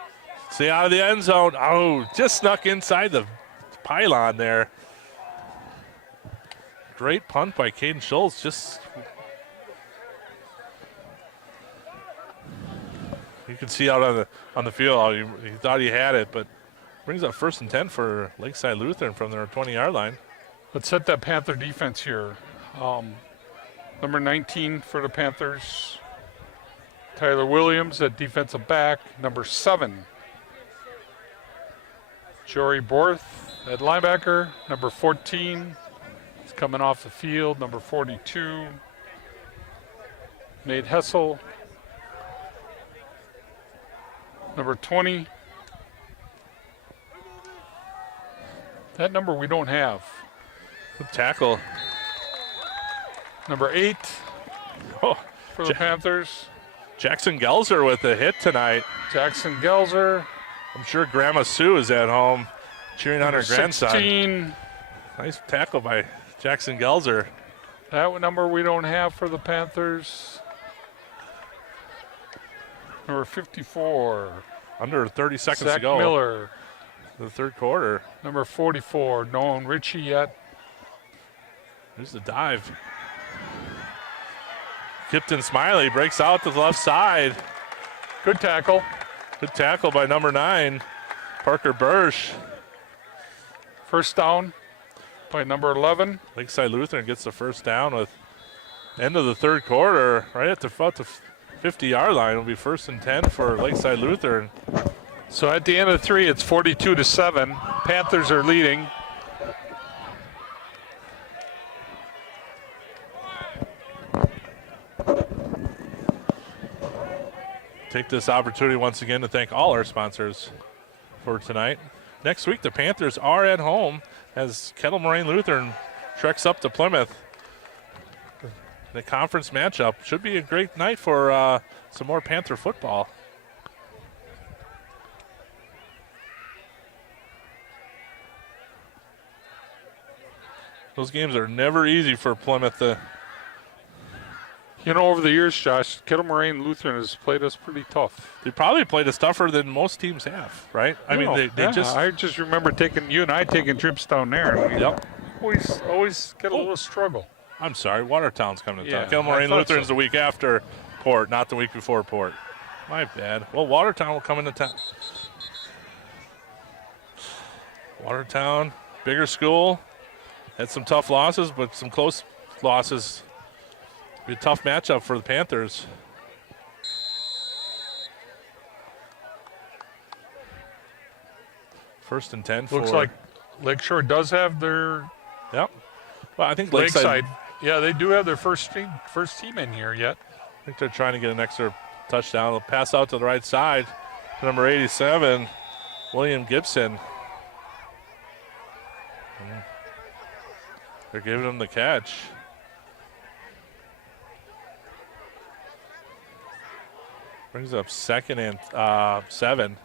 Stay out of the end zone. Oh, just snuck inside the pylon there. Great punt by Caden Schultz. Just. You can see out on the field, he thought he had it, but brings up 1st and 10 for Lakeside Lutheran from their 20-yard line. Let's set that Panther defense here. Number 19 for the Panthers, Tyler Williams at defensive back. Number 7, Jory Borth at linebacker. Number 14 is coming off the field. Number 42, Nate Hessel. Number 20. That number we don't have. Good tackle. Number 8 for the Panthers. Jackson Gelzer with a hit tonight. Jackson Gelzer. I'm sure Grandma Sue is at home cheering on her grandson. 16. Nice tackle by Jackson Gelzer. That number we don't have for the Panthers. Number 54. Under 30 seconds Zach to go. Miller. The third quarter. Number 44, Nolan Ritchie at There's the dive. Kipton Smiley breaks out to the left side. Good tackle. Good tackle by number 9, Parker Bursch. First down by number 11. Lakeside Lutheran gets the first down with end of the third quarter, right at about the 50-yard line. It'll be 1st and 10 for Lakeside Lutheran. So at the end of 3, it's 42-7. Panthers are leading. Take this opportunity once again to thank all our sponsors for tonight. Next week, the Panthers are at home as Kettle Moraine Lutheran treks up to Plymouth. The conference matchup should be a great night for some more Panther football. Those games are never easy for Plymouth to. You know, over the years, Josh, Kettle Moraine Lutheran has played us pretty tough. They probably played us tougher than most teams have, right? I mean, they just. I just remember you and I taking trips down there. And Yep. Always get a little struggle. I'm sorry, Watertown's coming to town. Yeah, Kettle Moraine I thought Lutheran's so. the week after Port, not the week before Port. My bad. Well, Watertown will come into town. Watertown, bigger school, had some tough losses, but some close losses. Be a tough matchup for the Panthers. First and 10 for. Looks like Lakeshore does have their Yep. Well, I think Lakeside. Yeah, they do have their first team in here yet. I think they're trying to get an extra touchdown. They'll pass out to the right side to number 87, William Gibson. They're giving him the catch. Brings up 2nd and 7.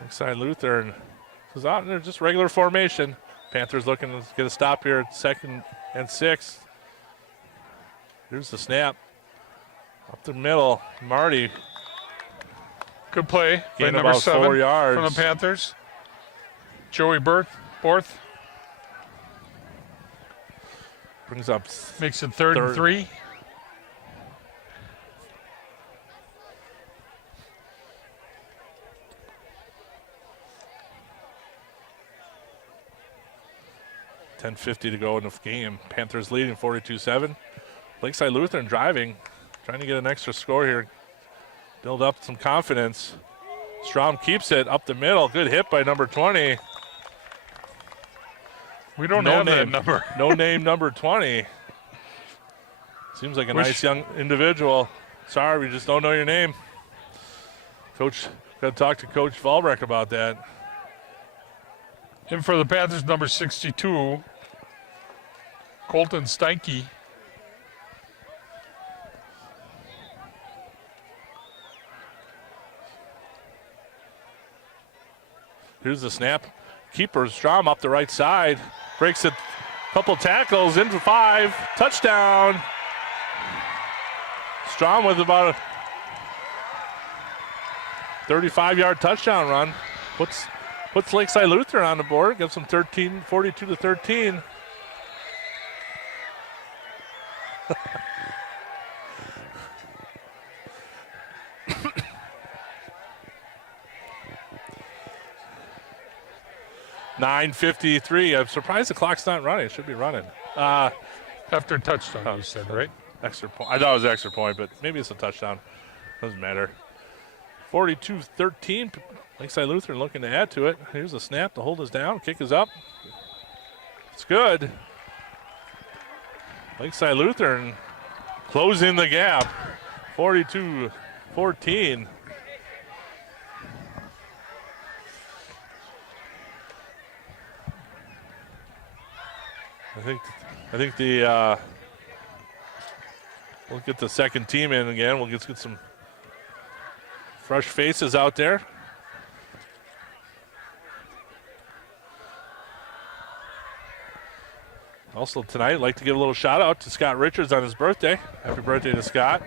Lakeside Lutheran is out there, just regular formation. Panthers looking to get a stop here at 2nd and 6. Here's the snap. Up the middle, Marty. Good play by Gain number about 7 4 yards. from the Panthers. Joey Borth Brings up makes it third and 3. .10:50 to go in the game. Panthers leading 42-7. Lakeside Lutheran driving, trying to get an extra score here. Build up some confidence. Strom keeps it up the middle. Good hit by number 20. We don't have that number. No name number 20. Seems like a nice young individual. Sorry, we just don't know your name. Coach, got to talk to Coach Valbrecht about that. And for the Panthers, number 62, Colton Steinke. Here's the snap. Keeper Strom up the right side. Breaks it. Couple tackles into 5. Touchdown. Strom with about a 35-yard touchdown run. Puts Lakeside Lutheran on the board. Gives them 42-13. .9:53. I'm surprised the clock's not running. It should be running. After touchdown, you said, right? Extra point. I thought it was an extra point, but maybe it's a touchdown. Doesn't matter. 42-13. Lakeside Lutheran looking to add to it. Here's a snap. The hold is down. Kick is up. It's good. Lakeside Lutheran closing the gap. 42-14. I think the we'll get the second team in again. We'll get some fresh faces out there. Also tonight, I'd like to give a little shout out to Scott Richards on his birthday. Happy birthday to Scott.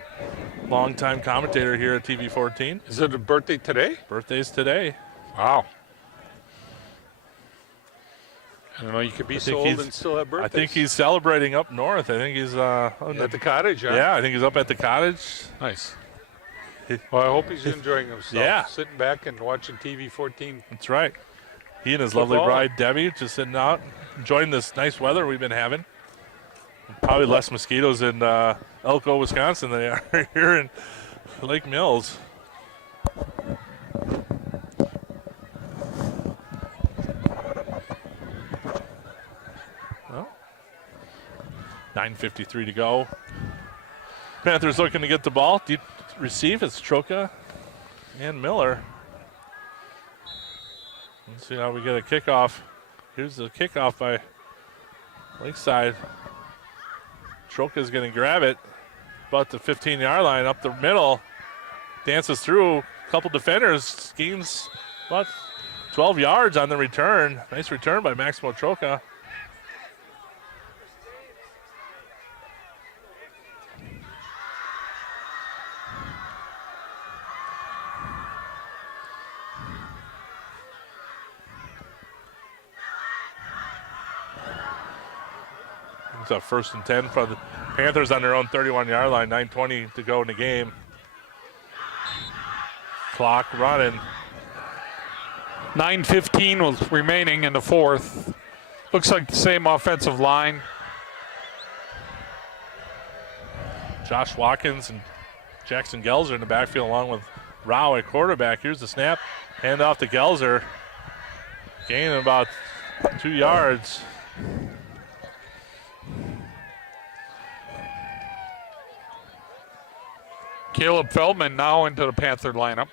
longtime commentator here at TV 14. Is it a birthday today? Birthday's today. Wow. I don't know, you could be so old and still have birthdays. I think he's celebrating up north. I think he's at the cottage, huh? Yeah, I think he's up at the cottage. Nice. Well, I hope he's enjoying himself. Yeah. Sitting back and watching TV 14. That's right. He and his lovely bride, Debbie, just sitting out, enjoying this nice weather we've been having. Probably less mosquitoes in Elko, Wisconsin than they are here in Lake Mills. Well, 9:53 to go. Panthers looking to get the ball. Deep receive. It's Troka and Miller. Let's see how we get a kickoff. Here's the kickoff by Lakeside. Troka's going to grab it about the 15-yard line up the middle. Dances through a couple defenders. Gains about 12 yards on the return. Nice return by Maximo Troka. It's a 1st and 10 for the Panthers on their own 31-yard line. 9:20 to go in the game. Clock running. 9:15 remaining in the fourth. Looks like the same offensive line. Josh Watkins and Jackson Gelzer in the backfield along with Rao at quarterback. Here's the snap. Hand off to Gelzer. Gaining about 2 yards. Caleb Feldman now into the Panther lineup.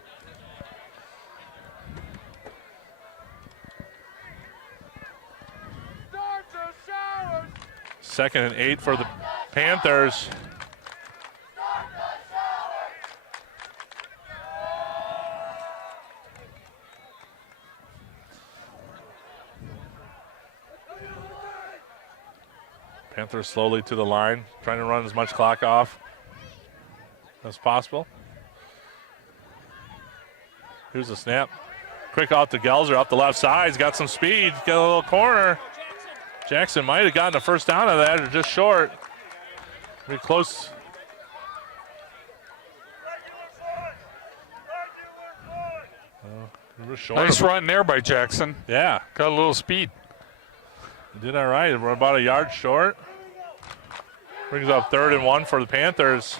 Second and 8 for the Panthers. Panthers slowly to the line, trying to run as much clock off as possible. Here's the snap. Quick off to Gelzer up the left side. He's got some speed. Got a little corner. Jackson might have gotten a first down of that, or just short. Pretty close. Nice run there by Jackson. Yeah. Got a little speed. He did all right. We're about a yard short. Brings up 3rd and 1 for the Panthers.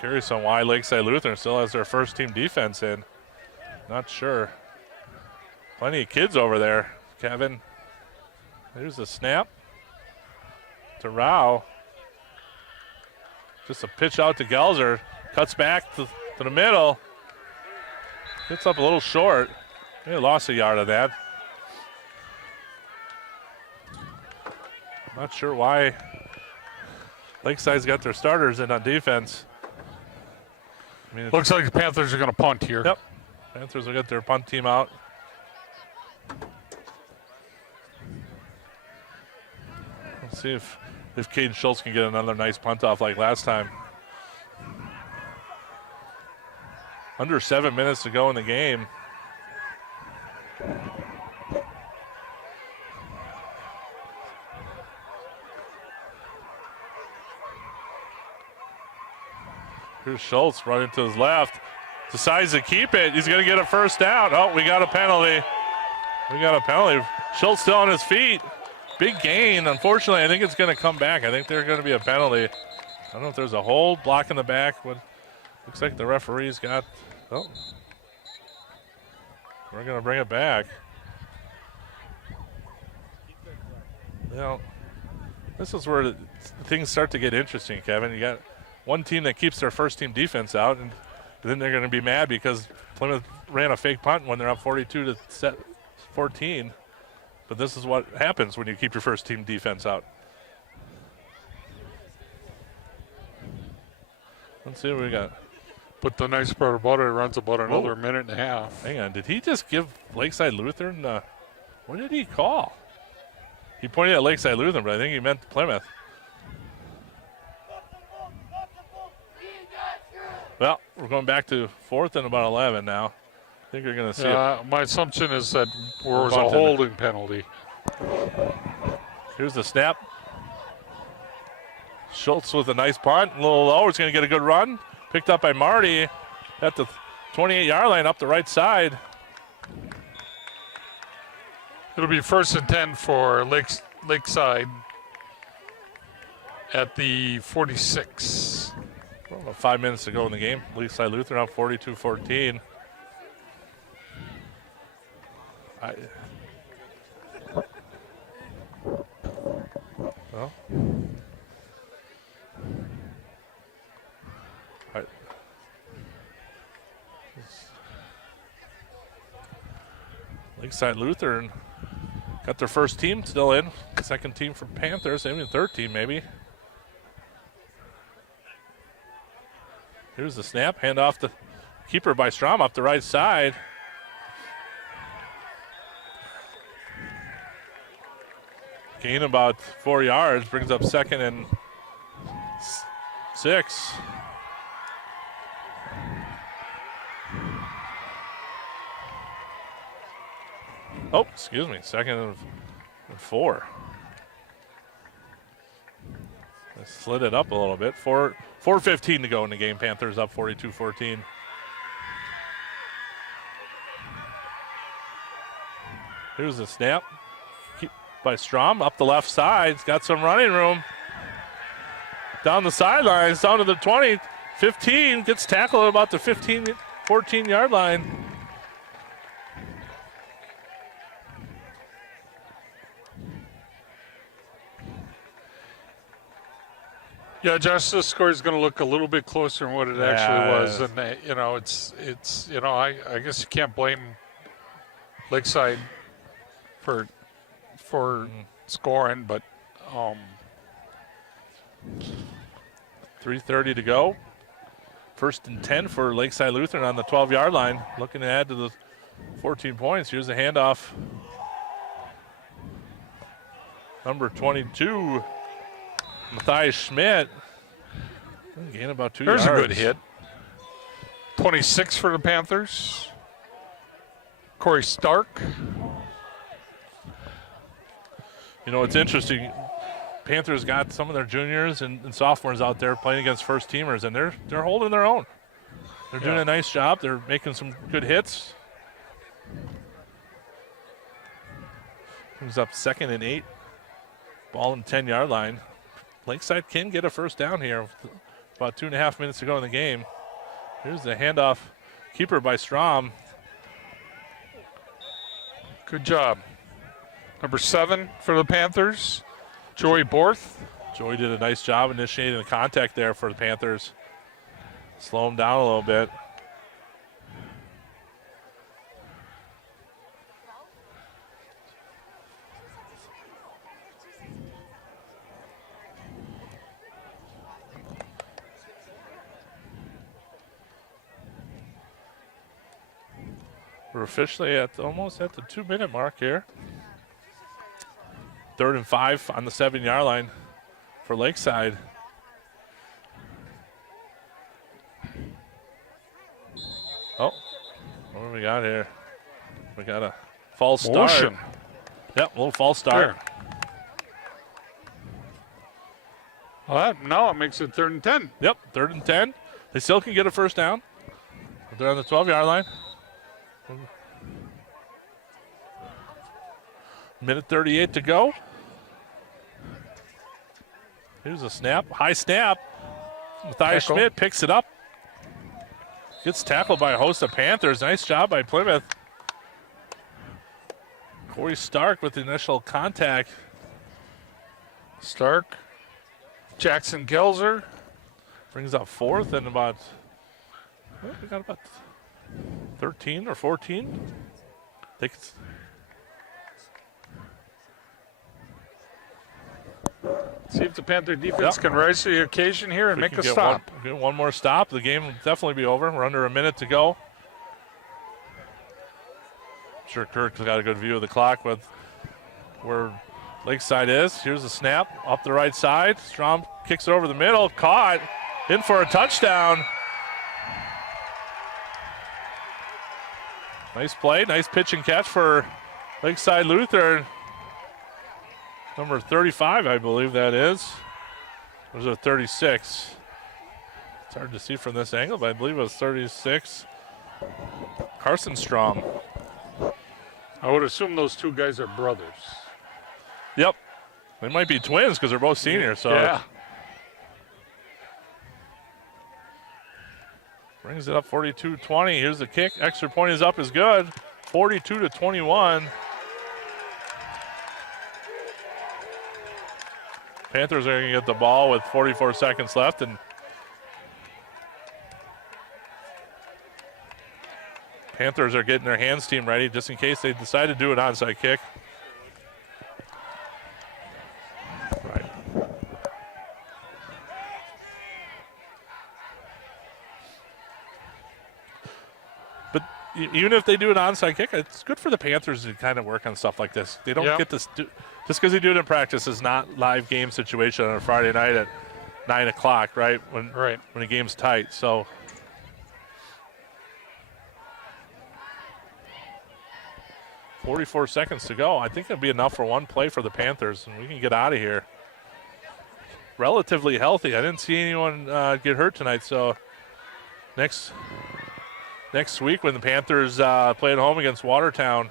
Curious on why Lakeside Lutheran still has their first team defense in. Not sure. Plenty of kids over there. Kevin. There's the snap to Rao. Just a pitch out to Gelzer. Cuts back to the middle. Gets up a little short. They lost a yard of that. Not sure why Lakeside's got their starters in on defense. I mean, looks like the Panthers are going to punt here. Yep. Panthers will get their punt team out. Let's see if Caden Schultz can get another nice punt off like last time. Under 7 minutes to go in the game. Here's Schultz running to his left. Decides to keep it. He's going to get a first down. Oh, we got a penalty. Schultz still on his feet. Big gain. Unfortunately, I think it's going to come back. I think there's going to be a penalty. I don't know if there's a hold, block in the back, but looks like the referee's got. Oh. We're going to bring it back. Well, this is where things start to get interesting, Kevin. You got one team that keeps their first team defense out, and then they're going to be mad because Plymouth ran a fake punt when they're up 42-14. But this is what happens when you keep your first team defense out. Let's see what we got. But the nice part about it runs about another minute and a half. Hang on, did he just give Lakeside Lutheran what did he call? He pointed at Lakeside Lutheran, but I think he meant Plymouth. Well, we're going back to 4th and about 11 now. I think you're going to see it. My assumption is that there was a holding penalty. Here's the snap. Schultz with a nice punt. A little low. It's going to get a good run. Picked up by Marty at the 28-yard line up the right side. It'll be 1st and 10 for Lakeside at the 46. Well, about 5 minutes to go in the game. Lakeside Lutheran up 42-14. Well, Lakeside Lutheran got their first team still in. Second team for Panthers, maybe third team maybe. Here's the snap, hand off the keeper by Strom up the right side. Gain about 4 yards, brings up 2nd and 6. Oh, excuse me, 2nd and 4. I slid it up a little bit. 4:15 to go in the game. Panthers up 42-14. Here's the snap. By Strom up the left side. He's got some running room. Down the sidelines, down to the 20, 15. Gets tackled at about the 15, 14-yard line. Yeah, Josh, this score is going to look a little bit closer than what it actually was, and it's I guess you can't blame Lakeside for scoring, but 3:30 to go. 1st and 10 for Lakeside Lutheran on the 12-yard line, looking to add to the 14 points. Here's the handoff. Number 22. Matthias Schmidt. Gain about 2 yards. There's a good hit. 26 for the Panthers. Corey Stark. You know, it's interesting. Panthers got some of their juniors and sophomores out there playing against first teamers, and they're holding their own. They're doing a nice job. They're making some good hits. Brings up 2nd and 8. Ball in the 10-yard line. Lakeside can get a first down here. About 2.5 minutes to go in the game. Here's the handoff. Keeper by Strom. Good job. Number 7 for the Panthers, Joey Borth. Joey did a nice job initiating the contact there for the Panthers. Slow him down a little bit. We're officially almost at the 2-minute mark here. 3rd and 5 on the 7-yard line for Lakeside. Oh, what do we got here? We got a false start. Motion. Yep, a little false start. Well, now it makes it 3rd and 10. Yep, 3rd and 10. They still can get a first down. But they're on the 12-yard line. Minute 38 to go. Here's a snap, high snap. Matthias Schmidt picks it up. Gets tackled by a host of Panthers. Nice job by Plymouth. Corey Stark with the initial contact. Stark. Jackson Gelzer. Brings up 4th and about, we got about 13 or 14. I think it's, see if the Panther defense can rise to the occasion here and make a stop. One more stop. The game will definitely be over. We're under a minute to go. I'm sure Kirk's got a good view of the clock with where Lakeside is. Here's the snap up the right side. Strom kicks it over the middle. Caught. In for a touchdown. Nice play. Nice pitch and catch for Lakeside Lutheran. Number 35, I believe that is. Or was it 36? It's hard to see from this angle, but I believe it was 36. Carson Strom. I would assume those two guys are brothers. Yep. They might be twins because they're both seniors. So yeah. Brings it up 42-20. Here's the kick. Extra point is up is good. 42-21. Panthers are going to get the ball with 44 seconds left. And Panthers are getting their hands team ready just in case they decide to do an onside kick. Right. But even if they do an onside kick, it's good for the Panthers to kind of work on stuff like this. They don't get this. Just because they do it in practice is not live game situation on a Friday night at 9 o'clock, right? When the game's tight. So 44 seconds to go. I think it'll be enough for one play for the Panthers, and we can get out of here. Relatively healthy. I didn't see anyone get hurt tonight, so next week when the Panthers play at home against Watertown,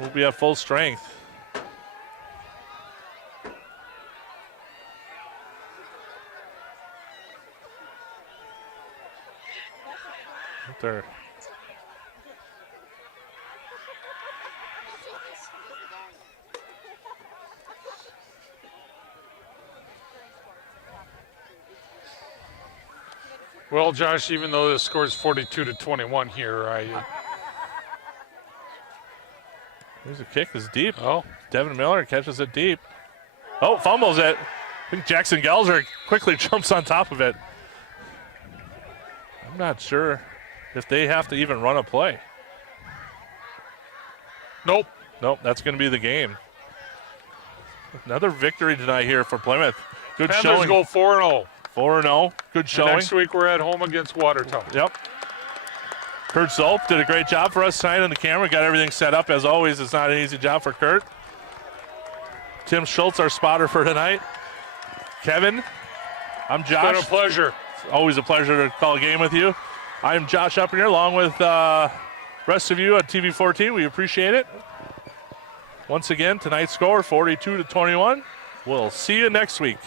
we'll be at full strength. There. Well, Josh, even though the score is 42-21 here, There's a kick. It's deep. Oh. Devin Miller catches it deep. Oh, fumbles it. I think Jackson Gelser quickly jumps on top of it. I'm not sure if they have to even run a play. Nope. That's going to be the game. Another victory tonight here for Plymouth. Good Panthers showing. go 4-0. 4-0. Good showing. And next week we're at home against Watertown. Yep. Kurt Zolp did a great job for us tonight on the camera. Got everything set up. As always, it's not an easy job for Kurt. Tim Schultz, our spotter for tonight. Kevin, I'm Josh. It's been a pleasure. It's always a pleasure to call a game with you. I'm Josh Upper here, along with rest of you at TV14. We appreciate it. Once again, tonight's score 42-21. We'll see you next week.